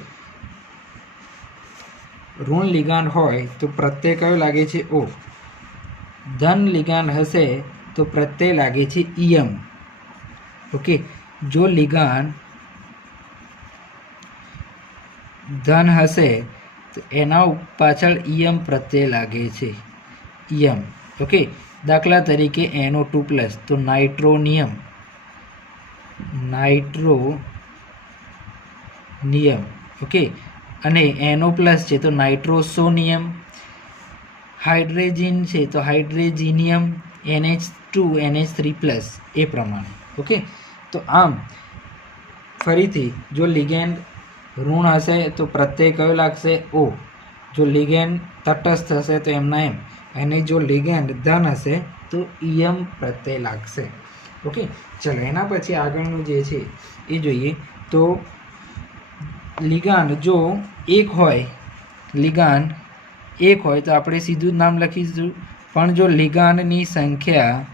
ઋણ લિગાન્ડ હોય તો પ્રત્યય કયો લાગે છે? O. ધન લિગાન્ડ હશે તો પ્રત્યય લાગે છે EM. ઓકે, જો લિગાન્ડ ધન હશે તો એના પાછળ EM પ્રત્યય લાગે છે, EM. ઓકે, દાખલા તરીકે NO2+ તો નાઇટ્રોનિયમ, ઓકે, અને NO+ છે તો નાઇટ્રોસોનિયમ, હાઇડ્રેજિન છે તો હાઇડ્રેજિનિયમ, NH2 NH3+ એ પ્રમાણે. ઓકે, તો આમ ફરીથી જો લિગેન્ડ ઋણ હશે તો પ્રત્યય કયો લાગશે? O. જો લિગેન્ડ તટસ્થ હશે તો એમના એમ, અને જો લિગેન્ડ ધન હશે તો EM પ્રત્યય લાગશે. ઓકે, ચલો એના પછી આગળનું જે છે એ જોઈએ. તો લિગાન્ડ જો એક હોય તો આપણે સીધું જ નામ લખીશું. પણ જો લિગાન્ડની સંખ્યા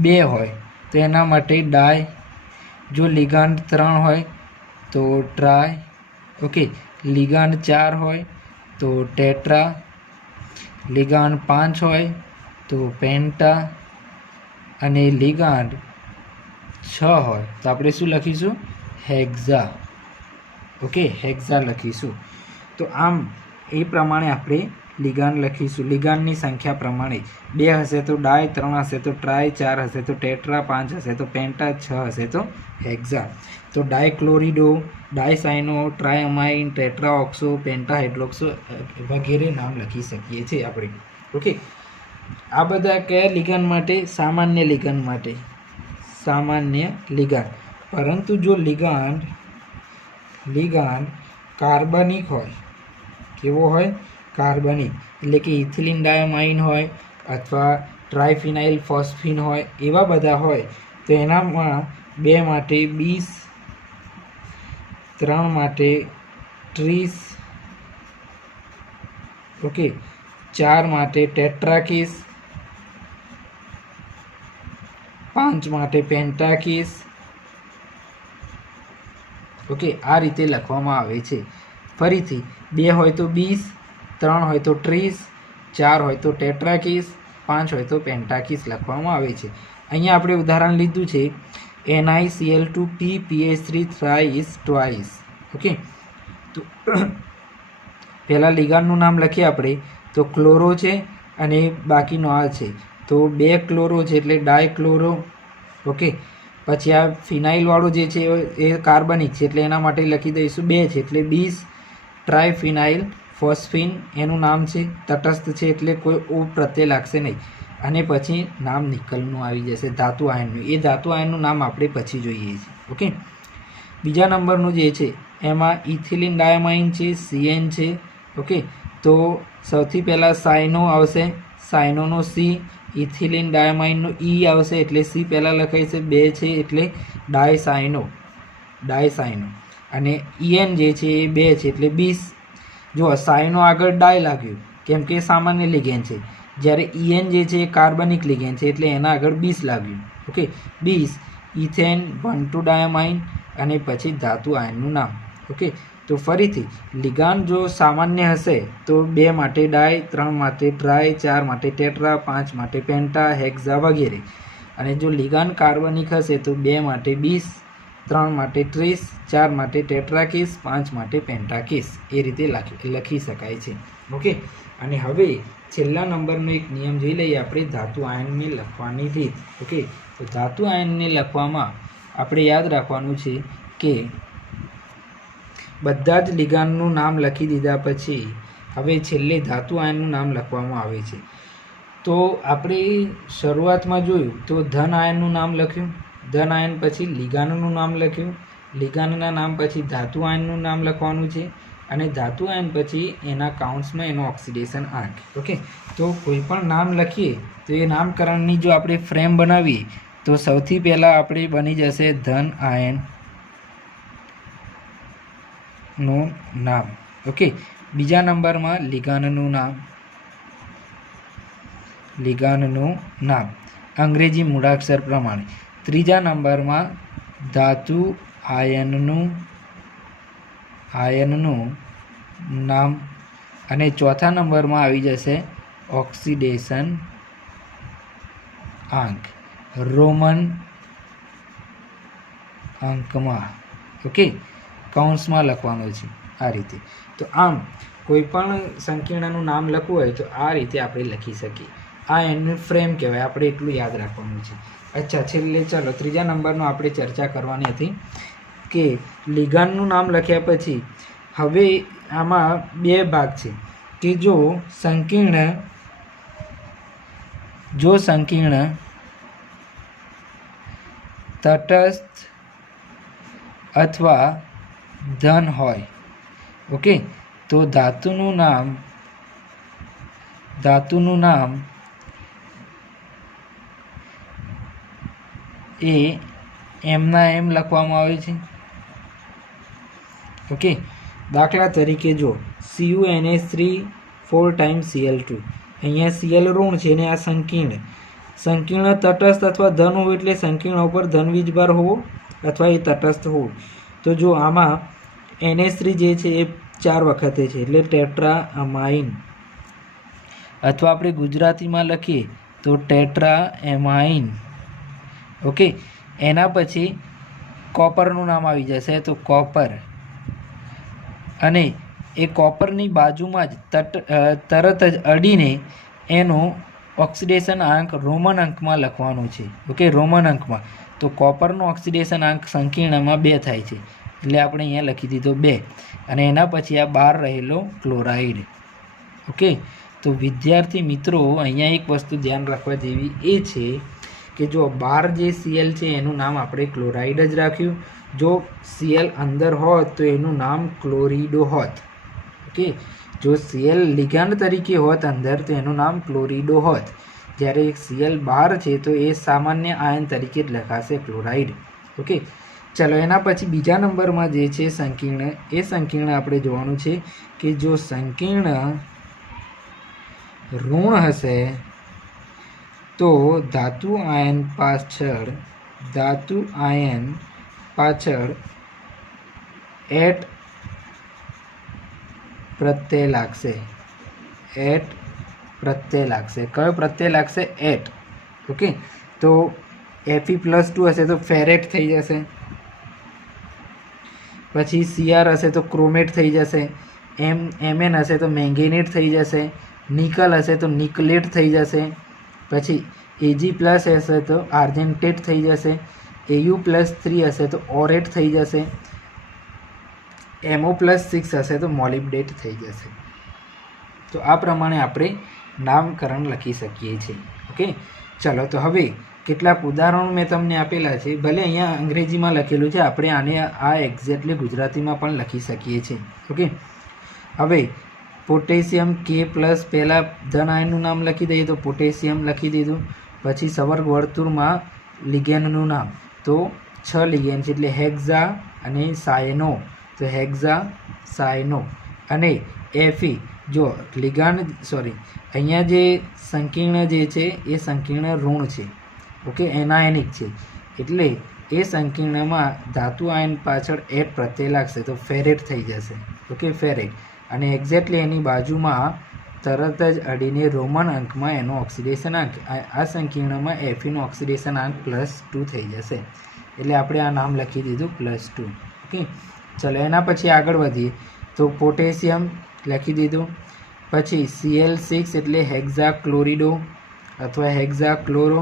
2 હોય તો એના માટે ડાય. જો લિગાન્ડ 3 હોય તો ટ્રાય. ઓકે, લિગાન્ડ 4 હોય તો ટેટ્રા, લિગાન્ડ 5 હોય તો પેન્ટા, અને લિગાન્ડ 6 હોય તો આપણે શું લખીશું? હેક્ઝા. ઓકે, હેક્ઝા લખીશું. તો આમ એ પ્રમાણે આપણે લિગાન્ડ લખીશું, લિગાન્ડની સંખ્યા પ્રમાણે. 2 હશે તો ડાય, 3 હશે તો ટ્રાય, 4 હશે તો ટેટ્રા, 5 હશે તો પેન્ટા, 6 હશે તો હેક્ઝા. તો ડાયક્લોરિડો, ડાયસાઇનો, ટ્રાયમાઇન, ટેટ્રાઓક્સો, પેન્ટાહાઇડ્રોક્સો વગેરે નામ લખી શકીએ છીએ આપણે. ઓકે, આ બધા કયા લિગાન્ડ માટે? સામાન્ય લિગાન્ડ માટે, સામાન્ય લિગાન્ડ. પરંતુ જો લિગાન્ડ કાર્બનિક હોય, કેવો હોય? કાર્બનિક, એટલે કે ઇથિલિન ડાયામાઇન હોય અથવા ટ્રાયફિનાઇલ ફોસ્ફિન હોય, એવા બધા હોય તો એનામાં 2 માટે 20, 3 માટે 30, ઓકે, 4 માટે ટેટ્રાકેસ, 5 માટે પેન્ટાકીસ. ઓકે, આ રીતે લખવામાં આવે છે. ફરીથી 2 હોય તો 20, 3 હોય તો 30, 4 હોય તો ટેટ્રાકીસ, 5 હોય તો પેન્ટાકીસ લખવામાં આવે છે. અહીંયા આપણે ઉદાહરણ લીધું છે NiCl2PPH3 thrice twice. ઓકે, તો પહેલાં લિગાન્ડનું નામ લખીએ આપણે તો ક્લોરો છે અને બાકીનો આ છે તો 2 ક્લોરો છે એટલે ડાયક્લોરો. ઓકે, પછી આ ફિનાઇલવાળું જે છે એ કાર્બનિક છે એટલે એના માટે લખી દઈશું 2 છે એટલે 20 ટ્રાયફિનાઇલ ફોસ્ફિન એનું નામ છે. તટસ્થ છે એટલે કોઈ ઓ પ્રત્યય લાગશે નહીં. અને પછી નામ નિકલનું આવી જશે, ધાતુ આયનનું. એ ધાતુ આયનનું નામ આપણે પછી જોઈએ છીએ. ઓકે, બીજા નંબરનું જે છે એમાં ઇથિલિન ડાયમાઇન છે, CN છે. ઓકે, તો સૌથી પહેલાં સાયનો આવશે, સાયનોનો C, ઇથિલિન ડાયમાઇનનો E આવશે એટલે C પહેલાં લખાય છે. 2 છે એટલે ડાયસાયનો, અને EN જે છે એ 2 છે એટલે 20. જો સાયનો આગળ ડાય લાગ્યું કેમ કે સામાન્ય લિગેન્ડ છે, જ્યારે EN જે છે એ કાર્બનિક લિગેન્ડ છે એટલે એના આગળ 20 લાગ્યું. ઓકે, 20 ઇથેન 1,2 ડાયમાઇન અને પછી ધાતુ આયનનું નામ. ઓકે, તો ફરીથી લિગાન્ડ જો સામાન્ય હશે તો 2 માટે ડાય, 3 માટે ટ્રાય, 4 માટે ટેટ્રા, 5 માટે પેન્ટા, હેક્ઝા વગેરે. અને જો લિગાન્ડ કાર્બનિક હશે તો 2 માટે 20, 3 માટે 30, 4 માટે ટેટ્રાકીસ, 5 માટે પેન્ટાકીસ. એ રીતે લખી શકાય છે. ઓકે, અને હવે છેલ્લા નંબરનો એક નિયમ જોઈ લઈએ આપણે, ધાતુ આયનને લખવાની રીત. ઓકે, તો ધાતુ આયનને લખવામાં આપણે યાદ રાખવાનું છે કે બધા જ લિગાન્ડનું નામ લખી દીધા પછી હવે છેલ્લે ધાતુ આયનનું નામ લખવામાં આવે છે. તો આપણે શરૂઆતમાં જોયું તો ધન આયનનું નામ લખ્યું, ધન આયન પછી લિગાન્ડનું નામ લખ્યું, લિગાન્ડના નામ પછી ધાતુ આયનનું નામ લખવાનું છે અને ધાતુ આયન પછી એના કાઉન્ટ્સમાં એનો ઓક્સિડેશન આંક. ઓકે, તો કોઈ પણ નામ લખીએ તો એ નામકરણની જો આપણે ફ્રેમ બનાવીએ તો સૌથી પહેલાં આપણે બની જશે ધન આયનનું નામ. ઓકે, બીજા નંબરમાં લિગાન્ડનું નામ અંગ્રેજી મૂળાક્ષર પ્રમાણે. ત્રીજા નંબરમાં ધાતુ આયનનું નામ અને ચોથા નંબરમાં આવી જશે ઓક્સિડેશન આંક રોમન અંકમાં. ઓકે, કૌંસમાં લખવાનો છે આ રીતે. તો આમ કોઈ પણ સંકીર્ણનું નામ લખવું હોય તો આ રીતે આપણે લખી શકીએ. આ એનું ફ્રેમ કહેવાય, આપણે એટલું યાદ રાખવાનું છે. અચ્છા, છેલ્લે ચાલો ત્રીજા નંબરનો આપણે ચર્ચા કરવાની હતી કે લિગાન્ડનું નામ લખ્યા પછી હવે આમાં 2 ભાગ છે કે જો સંકીર્ણ તટસ્થ અથવા ધન હોય. ઓકે, તો ધાતુનું નામ એ એમના એમ લખવામાં આવે છે. ઓકે, દાખલા તરીકે જો CuNH3 4 times Cl2, અહીંયા Cl ઋણ છે ને આ સંકીર્ણ તટસ્થ અથવા ધન હોવું એટલે સંકીર્ણ ઉપર ધન વીજભાર હોવો અથવા એ તટસ્થ હોવું. તો જો આમાં NH3 જે છે એ 4 વખતે છે એટલે ટેટ્રા અમાઇન, અથવા આપણે ગુજરાતીમાં લખીએ તો ટેટ્રા એમાઇન. ઓકે, એના પછી કોપરનું નામ આવી જશે તો કોપર, અને એ કોપરની બાજુમાં જ તરત જ અડીને એનો ઓક્સિડેશન આંક રોમન અંકમાં લખવાનો છે. ઓકે, રોમન અંકમાં. તો કોપરનો ઓક્સિડેશન આંક સંકીર્ણમાં 2 થાય છે એટલે આપણે અહીંયા લખી દીધો 2, અને એના પછી આ બહાર રહેલો ક્લોરાઇડ. ઓકે, તો વિદ્યાર્થી મિત્રો અહીંયા એક વસ્તુ ધ્યાન રાખવા જેવી એ છે કે જો બહાર જે Cl છે એનું નામ આપણે ક્લોરાઇડ જ રાખ્યું. જો Cl અંદર હોત તો એનું નામ ક્લોરીડો હોત. ઓકે, જો Cl લિગાન્ડ તરીકે હોત અંદર તો એનું નામ ક્લોરીડો હોત, જ્યારે Cl બહાર છે તો એ સામાન્ય આયન તરીકે જ લખાશે ક્લોરાઇડ. ઓકે, ચલો એના પછી બીજા નંબરમાં જે છે સંકીર્ણ, એ સંકીર્ણ આપણે જોવાનું છે કે જો સંકીર્ણ ઋણ હશે તો ધાતુ આયન પાછળ એટ પ્રત્યય લાગશે. કયો પ્રત્યય લાગશે? એટ. ઓકે, તો Fe+2 હશે તો ફેરેટ થઈ જશે. પછી Cr હશે તો ક્રોમેટ થઈ જશે. Mn હશે તો મેંગેનેટ થઈ જશે. નિકલ હશે તો નિકલેટ થઈ જશે. પછી Ag+ હશે તો આર્જેન્ટેટ થઈ જશે. Au+3 હશે તો ઓરેટ થઈ જશે. Mo+6 હશે તો મોલિબ્ડેટ થઈ જશે. તો આ પ્રમાણે આપણે નામકરણ લખી શકીએ છીએ. ઓકે, ચલો તો હવે કેટલાક ઉદાહરણો મેં તમને આપેલા છે. ભલે અહીંયા અંગ્રેજીમાં લખેલું છે, આપણે આને આ એક્ઝેક્ટલી ગુજરાતીમાં પણ લખી શકીએ છીએ. ઓકે, હવે પોટેશિયમ K+, પહેલાં ધન આયનનું નામ લખી દઈએ તો પોટેશિયમ લખી દીધું. પછી સવર્ગ વર્તુળમાં લિગેન્ડનું નામ, તો 6 લિગેન્ડ છે એટલે હેક્ઝા અને સાયનો, તો હેક્ઝા સાયનો. અને Fe, જો અહીંયા જે સંકીર્ણ જે છે એ સંકીર્ણ ઋણ છે. ઓકે, એનાયનિક છે એટલે એ સંકીર્ણમાં ધાતુ આયન પાછળ એટ પ્રત્યય લાગશે તો ફેરેટ થઈ જશે. ઓકે, ફેરેટ. અને એક્ઝેક્ટલી એની બાજુમાં તરત જ અડીને રોમન અંકમાં એનો ઓક્સિડેશન અંક, આ સંકીર્ણમાં Feનો ઓક્સિડેશન અંક +2 થઈ જશે. એટલે આપણે આ નામ લખી દીધું +2. ઓકે, ચલો એના પછી આગળ વધીએ તો પોટેશિયમ લખી દીધું. પછી Cl6 એટલે હેક્ઝા ક્લોરિડો અથવા હેક્ઝા ક્લોરો.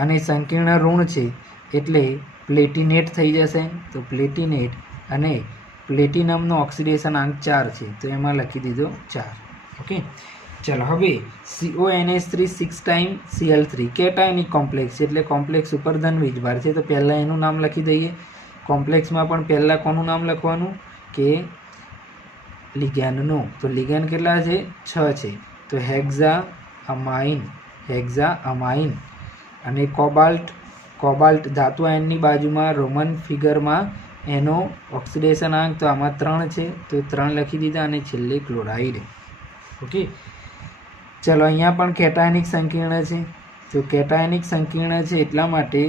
અને સંકીર્ણ ઋણ છે એટલે પ્લેટિનેટ થઈ જશે તો પ્લેટિનેટ. અને પ્લેટિનમનો ઓક્સિડેશન અંક 4 છે તો એમાં લખી દીધો 4. ઓકે, ચલો હવે CONH3 6 ટાઈમ Cl3 કેટાયનિક કોમ્પ્લેક્સ છે એટલે કોમ્પ્લેક્સ ઉપર ધન વીજભાર છે તો પહેલાં એનું નામ લખી દઈએ. કોમ્પ્લેક્સમાં પણ પહેલાં કોનું નામ લખવાનું કે લિગેન્ડનું. તો લિગેન્ડ કેટલા છે? 6 છે તો હેક્ઝા અમાઇન. અને કોબાલ્ટ ધાતુ આયનની બાજુમાં રોમન ફિગરમાં એનો ઓક્સિડેશન અંક, તો આમાં 3 છે તો 3 લખી દીધા. અને છેલ્લે ક્લોરાઇડ. ઓકે, ચલો અહીંયા પણ કેટાયનિક સંકીર્ણ છે તો કેટાયનિક સંકીર્ણ છે એટલા માટે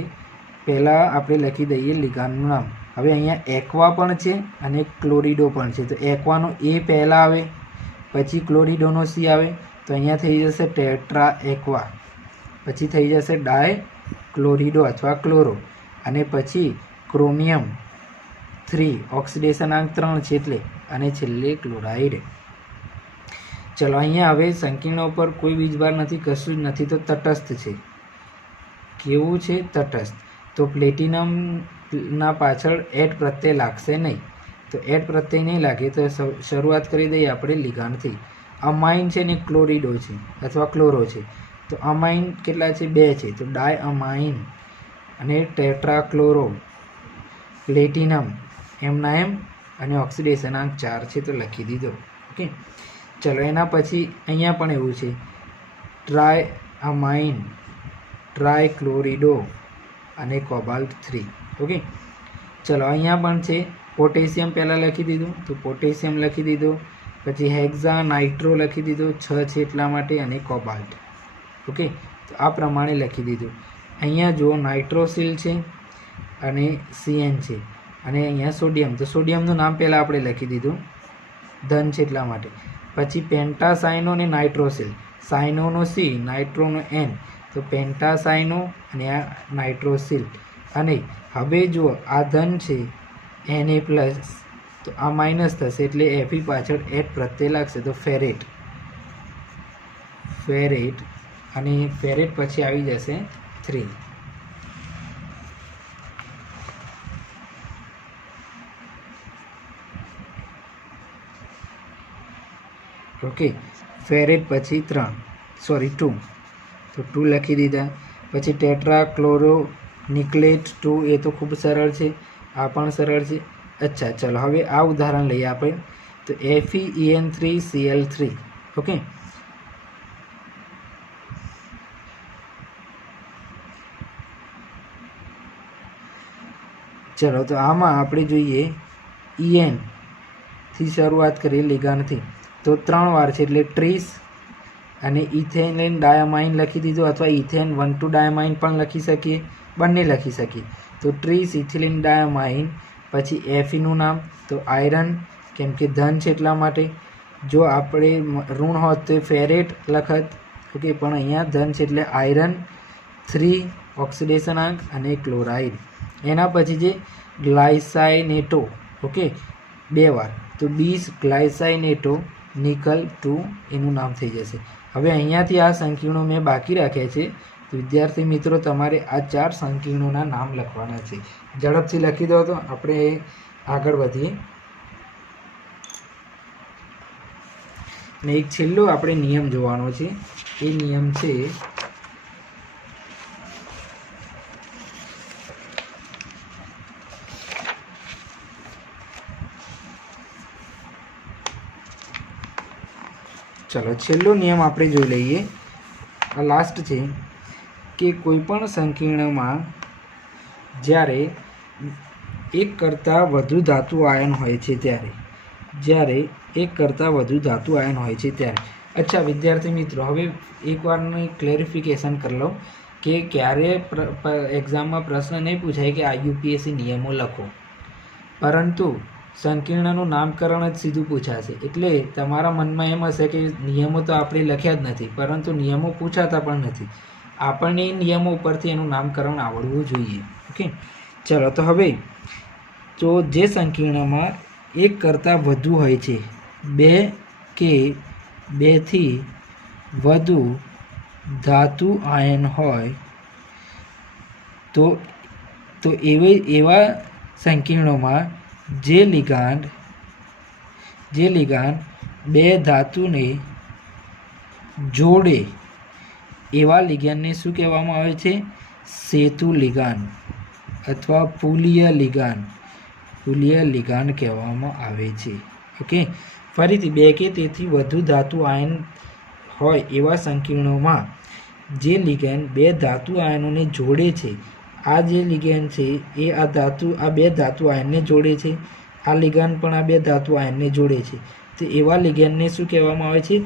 પહેલાં આપણે લખી દઈએ લિગાન્ડનું નામ. હવે અહીંયા એક્વા પણ છે અને ક્લોરિડો પણ છે તો એક્વાનો A પહેલાં આવે, પછી ક્લોરિડોનો C આવે તો અહીંયા થઈ જશે ટેટ્રા એક્વા. પછી થઈ જશે ડાય ક્લોરિડો અથવા ક્લોરો. અને પછી ક્રોમિયમ 3 ઓક્સિડેશન અંક 3 છે એટલે. અને છેલ્લે ક્લોરાઇડ. ચલો અહીંયા હવે સંકીર્ણ ઉપર કોઈ વીજભાર નથી, કશું જ નથી તો તટસ્થ છે. કેવું છે? તટસ્થ. તો પ્લેટિનમના પાછળ એટ પ્રત્યય લાગશે નહીં. તો એટ પ્રત્યય નહીં લાગે તો શરૂઆત કરી દઈએ આપણે લિગાન્ડથી. અમાઇન છે ને ક્લોરિડો છે અથવા ક્લોરો છે તો અમાઇન કેટલા છે? 2 છે તો ડાય અમાઇન. અને ટેટ્રાક્લોરો, પ્લેટિનમ એમના એમ અને ઓક્સિડેશન અંક 4 છે તો લખી દીધો. ઓકે, ચલો એના પછી અહીંયા પણ એવું છે ટ્રાય અમાઇન, ટ્રાયક્લોરિડો અને કોબાલ્ટ 3. ઓકે, ચલો અહીંયા પણ છે પોટેશિયમ પહેલાં લખી દીધું તો પોટેશિયમ લખી દીધું. પછી હેક્ઝા નાઇટ્રો લખી દીધો 6 છે એટલા માટે. અને કોબાલ્ટ. ઓકે, તો આ પ્રમાણે લખી દીધું. અહીંયા જુઓ નાઇટ્રોસિલ છે અને CN છે. અને અહીંયા સોડિયમ, તો સોડિયમનું નામ પહેલાં આપણે લખી દીધું, ધન છે એટલા માટે. પછી પેન્ટાસાઇનો અને નાઇટ્રોસિલ, સાઇનોનો C, નાઇટ્રોનો N, તો પેન્ટાસાઇનો અને આ નાઇટ્રોસિલ. અને હવે જુઓ આ ધન છે Na+, તો આ માઇનસ થશે એટલે Fe પાછળ એટ પ્રત્યય લાગશે તો ફેરેટ. અને ફેરેટ પછી આવી જશે 3. ઓકે, ફેરેટ પછી 2 તો 2 લખી દીધા. પછી ટેટ્રા ક્લોરો નિકલેટ 2 એ તો ખૂબ સરળ છે, આ પણ સરળ છે. અચ્છા, ચલો હવે આ ઉદાહરણ લઈએ આપણે તો FeEN3Cl3. ઓકે, ચલો તો આમાં આપણે જોઈએ EN થી શરૂઆત કરીએ લિગાન્ડથી તો 3 વાર છે એટલે 30. અને ઇથેલિન ડાયામાઇન લખી દીધું, અથવા ઇથેન 1,2 ડાયામાઇન પણ લખી શકીએ, બંને લખી શકીએ. તો ટ્રીસ ઇથિલિન ડાયામાઇન, પછી એફીનું નામ તો આયરન, કેમ કે ધન છે એટલા માટે. જો આપણે ઋણ હોત તો ફેરેટ લખત, ઓકે, પણ અહીંયા ધન છે એટલે આયરન 3 ઓક્સિડેશન આંક અને ક્લોરાઇડ. એના પછી જે ગ્લાયસાઇનેટો, ઓકે, 2 વાર, તો બીસ ગ્લાયસાઇનેટો નિકલ 2 એનું નામ થઈ જશે. હવે અહીંયાથી આ સંકીર્ણો મેં બાકી રાખ્યા છે. વિદ્યાર્થી મિત્રો, તમારે આ 4 સંકીર્ણોના નામ લખવાના છે. ઝડપથી લખી દો તો આપણે આગળ વધીએ. ને એક છેલ્લો આપણે નિયમ જોવાનો છે. એ નિયમ છે ચલો છેલ્લો નિયમ આપણે જોઈ લઈએ. આ લાસ્ટ છે કે કોઈપણ સંકીર્ણમાં જ્યારે એક કરતાં વધુ ધાતુ આયન હોય છે ત્યારે અચ્છા વિદ્યાર્થી મિત્રો, હવે એકવારની ક્લેરિફિકેશન કરી લો કે ક્યારે એક્ઝામમાં પ્રશ્ન નહીં પૂછાય કે IUPAC નિયમો લખો, પરંતુ સંકીર્ણનું નામકરણ જ સીધું પૂછાશે. એટલે તમારા મનમાં એમ હશે કે નિયમો તો આપણે લખ્યા જ નથી, પરંતુ નિયમો પૂછાતા પણ નથી. આપણને નિયમો ઉપરથી એનું નામકરણ આવડવું જોઈએ. ઓકે, ચલો તો હવે તો જે સંકીર્ણમાં એક કરતાં વધુ હોય છે, 2 કે 2 થી વધુ ધાતુ આયન હોય તો એવા સંકીર્ણોમાં જે લિગાન્ડ 2 ધાતુને જોડે એવા લિગાન્ડને શું કહેવામાં આવે છે? સેતુ લિગાન્ડ અથવા પુલીય લિગાન્ડ કહેવામાં આવે છે. ઓકે, ફરીથી 2 કે તેથી વધુ ધાતુ આયન હોય એવા સંકીર્ણોમાં જે લિગાન્ડ 2 ધાતુ આયનોને જોડે છે, આ જે લિગાન્ડ છે એ આ 2 ધાતુ આયનને જોડે છે, આ લિગાન્ડ પણ આ 2 ધાતુ આયનને જોડે છે, તો એવા લિગાન્ડને શું કહેવામાં આવે છે?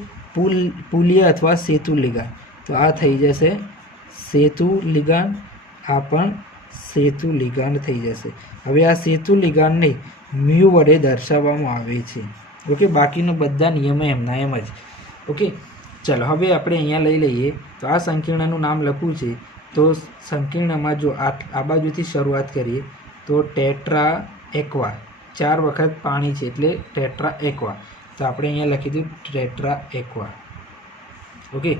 પુલીય અથવા સેતુ લિગાન્ડ. તો આ થઈ જશે સેતુ લિગાન્ડ, આ પણ સેતુ લિગાન્ડ થઈ જશે. હવે આ સેતુ લિગાન્ડને મ્યુ વડે દર્શાવવામાં આવે છે. ઓકે, બાકીનો બધા નિયમો એમના એમ જ. ઓકે, ચલો હવે આપણે અહીંયા લઈ લઈએ. તો આ સંકીર્ણનું નામ લખવું છે, તો સંકીર્ણમાં જો આ બાજુથી શરૂઆત કરીએ તો ટેટ્રા એક્વા, 4 વખત પાણી છે એટલે ટેટ્રા એક્વા. તો આપણે અહીંયા લખી દીધું ટેટ્રા એક્વા. Okay,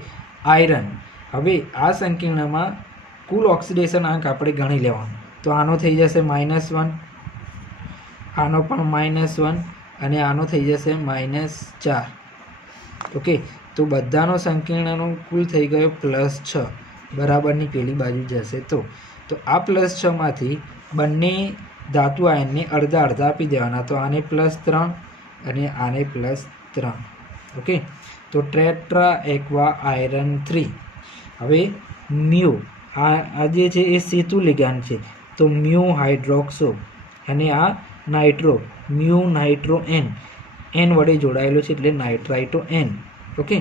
iron. હવે આ સંકીર્ણમાં કુલ ઓક્સિડેશન આંક આપણે ગણી લેવાનો. તો આનો થઈ જશે -1, આનો પણ -1 અને આનો થઈ જશે -4. ઓકે, તો બધાનો સંકીર્ણનો કુલ થઈ ગયો +6, બરાબરની પેલી બાજુ જશે. તો આ +6 માંથી બંને ધાતુ આયનને અડધા આપી દેવાના. તો આને +3 અને આને +3. ઓકે, તો ટેટ્રા એક્વા આયરન 3. હવે મ્યુ, આ જે છે એ સેતુ લિગાન્ડ છે, તો મ્યુ હાઇડ્રોક્સો, અને આ નાઇટ્રો, મ્યુ નાઇટ્રો N વડે જોડાયેલો છે એટલે નાઇટ્રાઇટો N. ઓકે,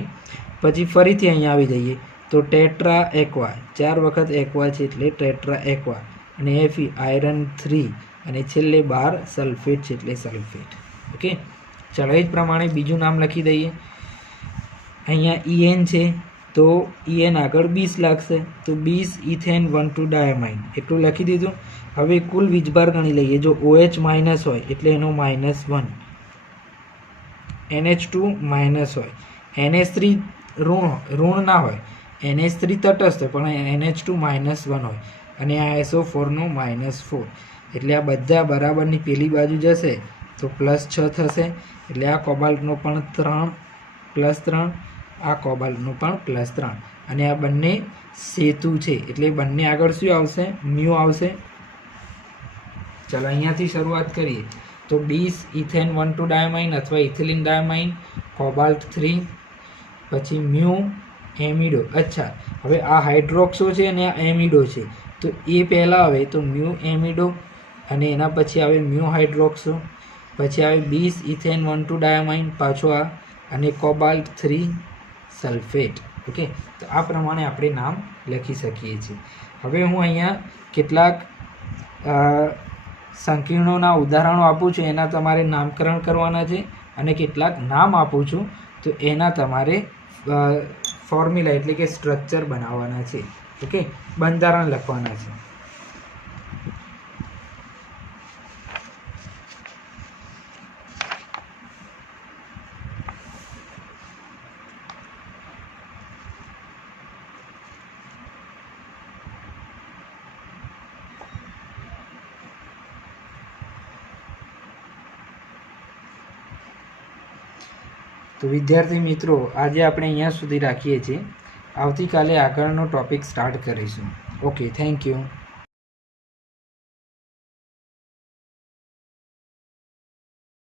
પછી ફરીથી અહીંયા આવી જઈએ તો ટેટ્રા એક્વા, 4 વખત એક્વા છે એટલે ટેટ્રા એક્વા, અને Fe આયરન 3, અને છેલ્લે 12 સલ્ફેટ છે એટલે સલ્ફેટ. ઓકે, ચાલો એ જ પ્રમાણે બીજું નામ લખી દઈએ. અહીંયા En છે તો En આગળ 20 લાગશે, તો 20 ઇથેન 1,2 ડાયામાઇન એટલું લખી દીધું. હવે કુલ વીજભાર ગણી લઈએ. જો OH માઇનસ હોય એટલે એનો -1, NH2 માઇનસ હોય, NH3 ઋણ ના હોય, NH3 તટસ્થ પણ NH2 -1 હોય, અને આ SO4 નો -4. એટલે આ બધા બરાબરની પેલી બાજુ જશે તો +6 થશે. એટલે આ કોબાલ્ટનો પણ 3, આ કોબાલ્ટનો પણ +3, અને આ બંને સેતુ છે એટલે બંને આગળ શું આવશે? મ્યુ આવશે. ચાલો અહીંયાથી શરૂઆત કરીએ તો 20 ઇથેન 1,2 ડાયામાઇન અથવા ઇથિલિન ડાયામાઇન, કોબાલ્ટ 3, પછી મ્યુ એમિડો. અચ્છા, હવે આ હાઇડ્રોક્સો છે અને આ એમિડો છે, તો એ પહેલાં આવે તો મ્યુ એમિડો, અને એના પછી આવે મ્યુ હાઇડ્રોક્સો, પછી આવે 20 ઇથેન 1,2 ડાયામાઇન પાછો આ, અને કોબાલ્ટ 3 સલ્ફેટ. ઓકે, તો આ પ્રમાણે આપણે નામ લખી શકીએ છીએ. હવે હું અહીંયા કેટલાક સંકીર્ણોના ઉદાહરણો આપું છું, એના તમારે નામકરણ કરવાના છે, અને કેટલાક નામ આપું છું તો એના તમારે ફોર્મ્યુલા એટલે કે સ્ટ્રક્ચર બનાવવાના છે. ઓકે, બંધારણ લખવાના છે. તો વિદ્યાર્થી મિત્રો, આજે આપણે અહીંયા સુધી રાખીએ છીએ. આવતીકાલે આગળનો ટૉપિક સ્ટાર્ટ કરીશું. Okay, thank you.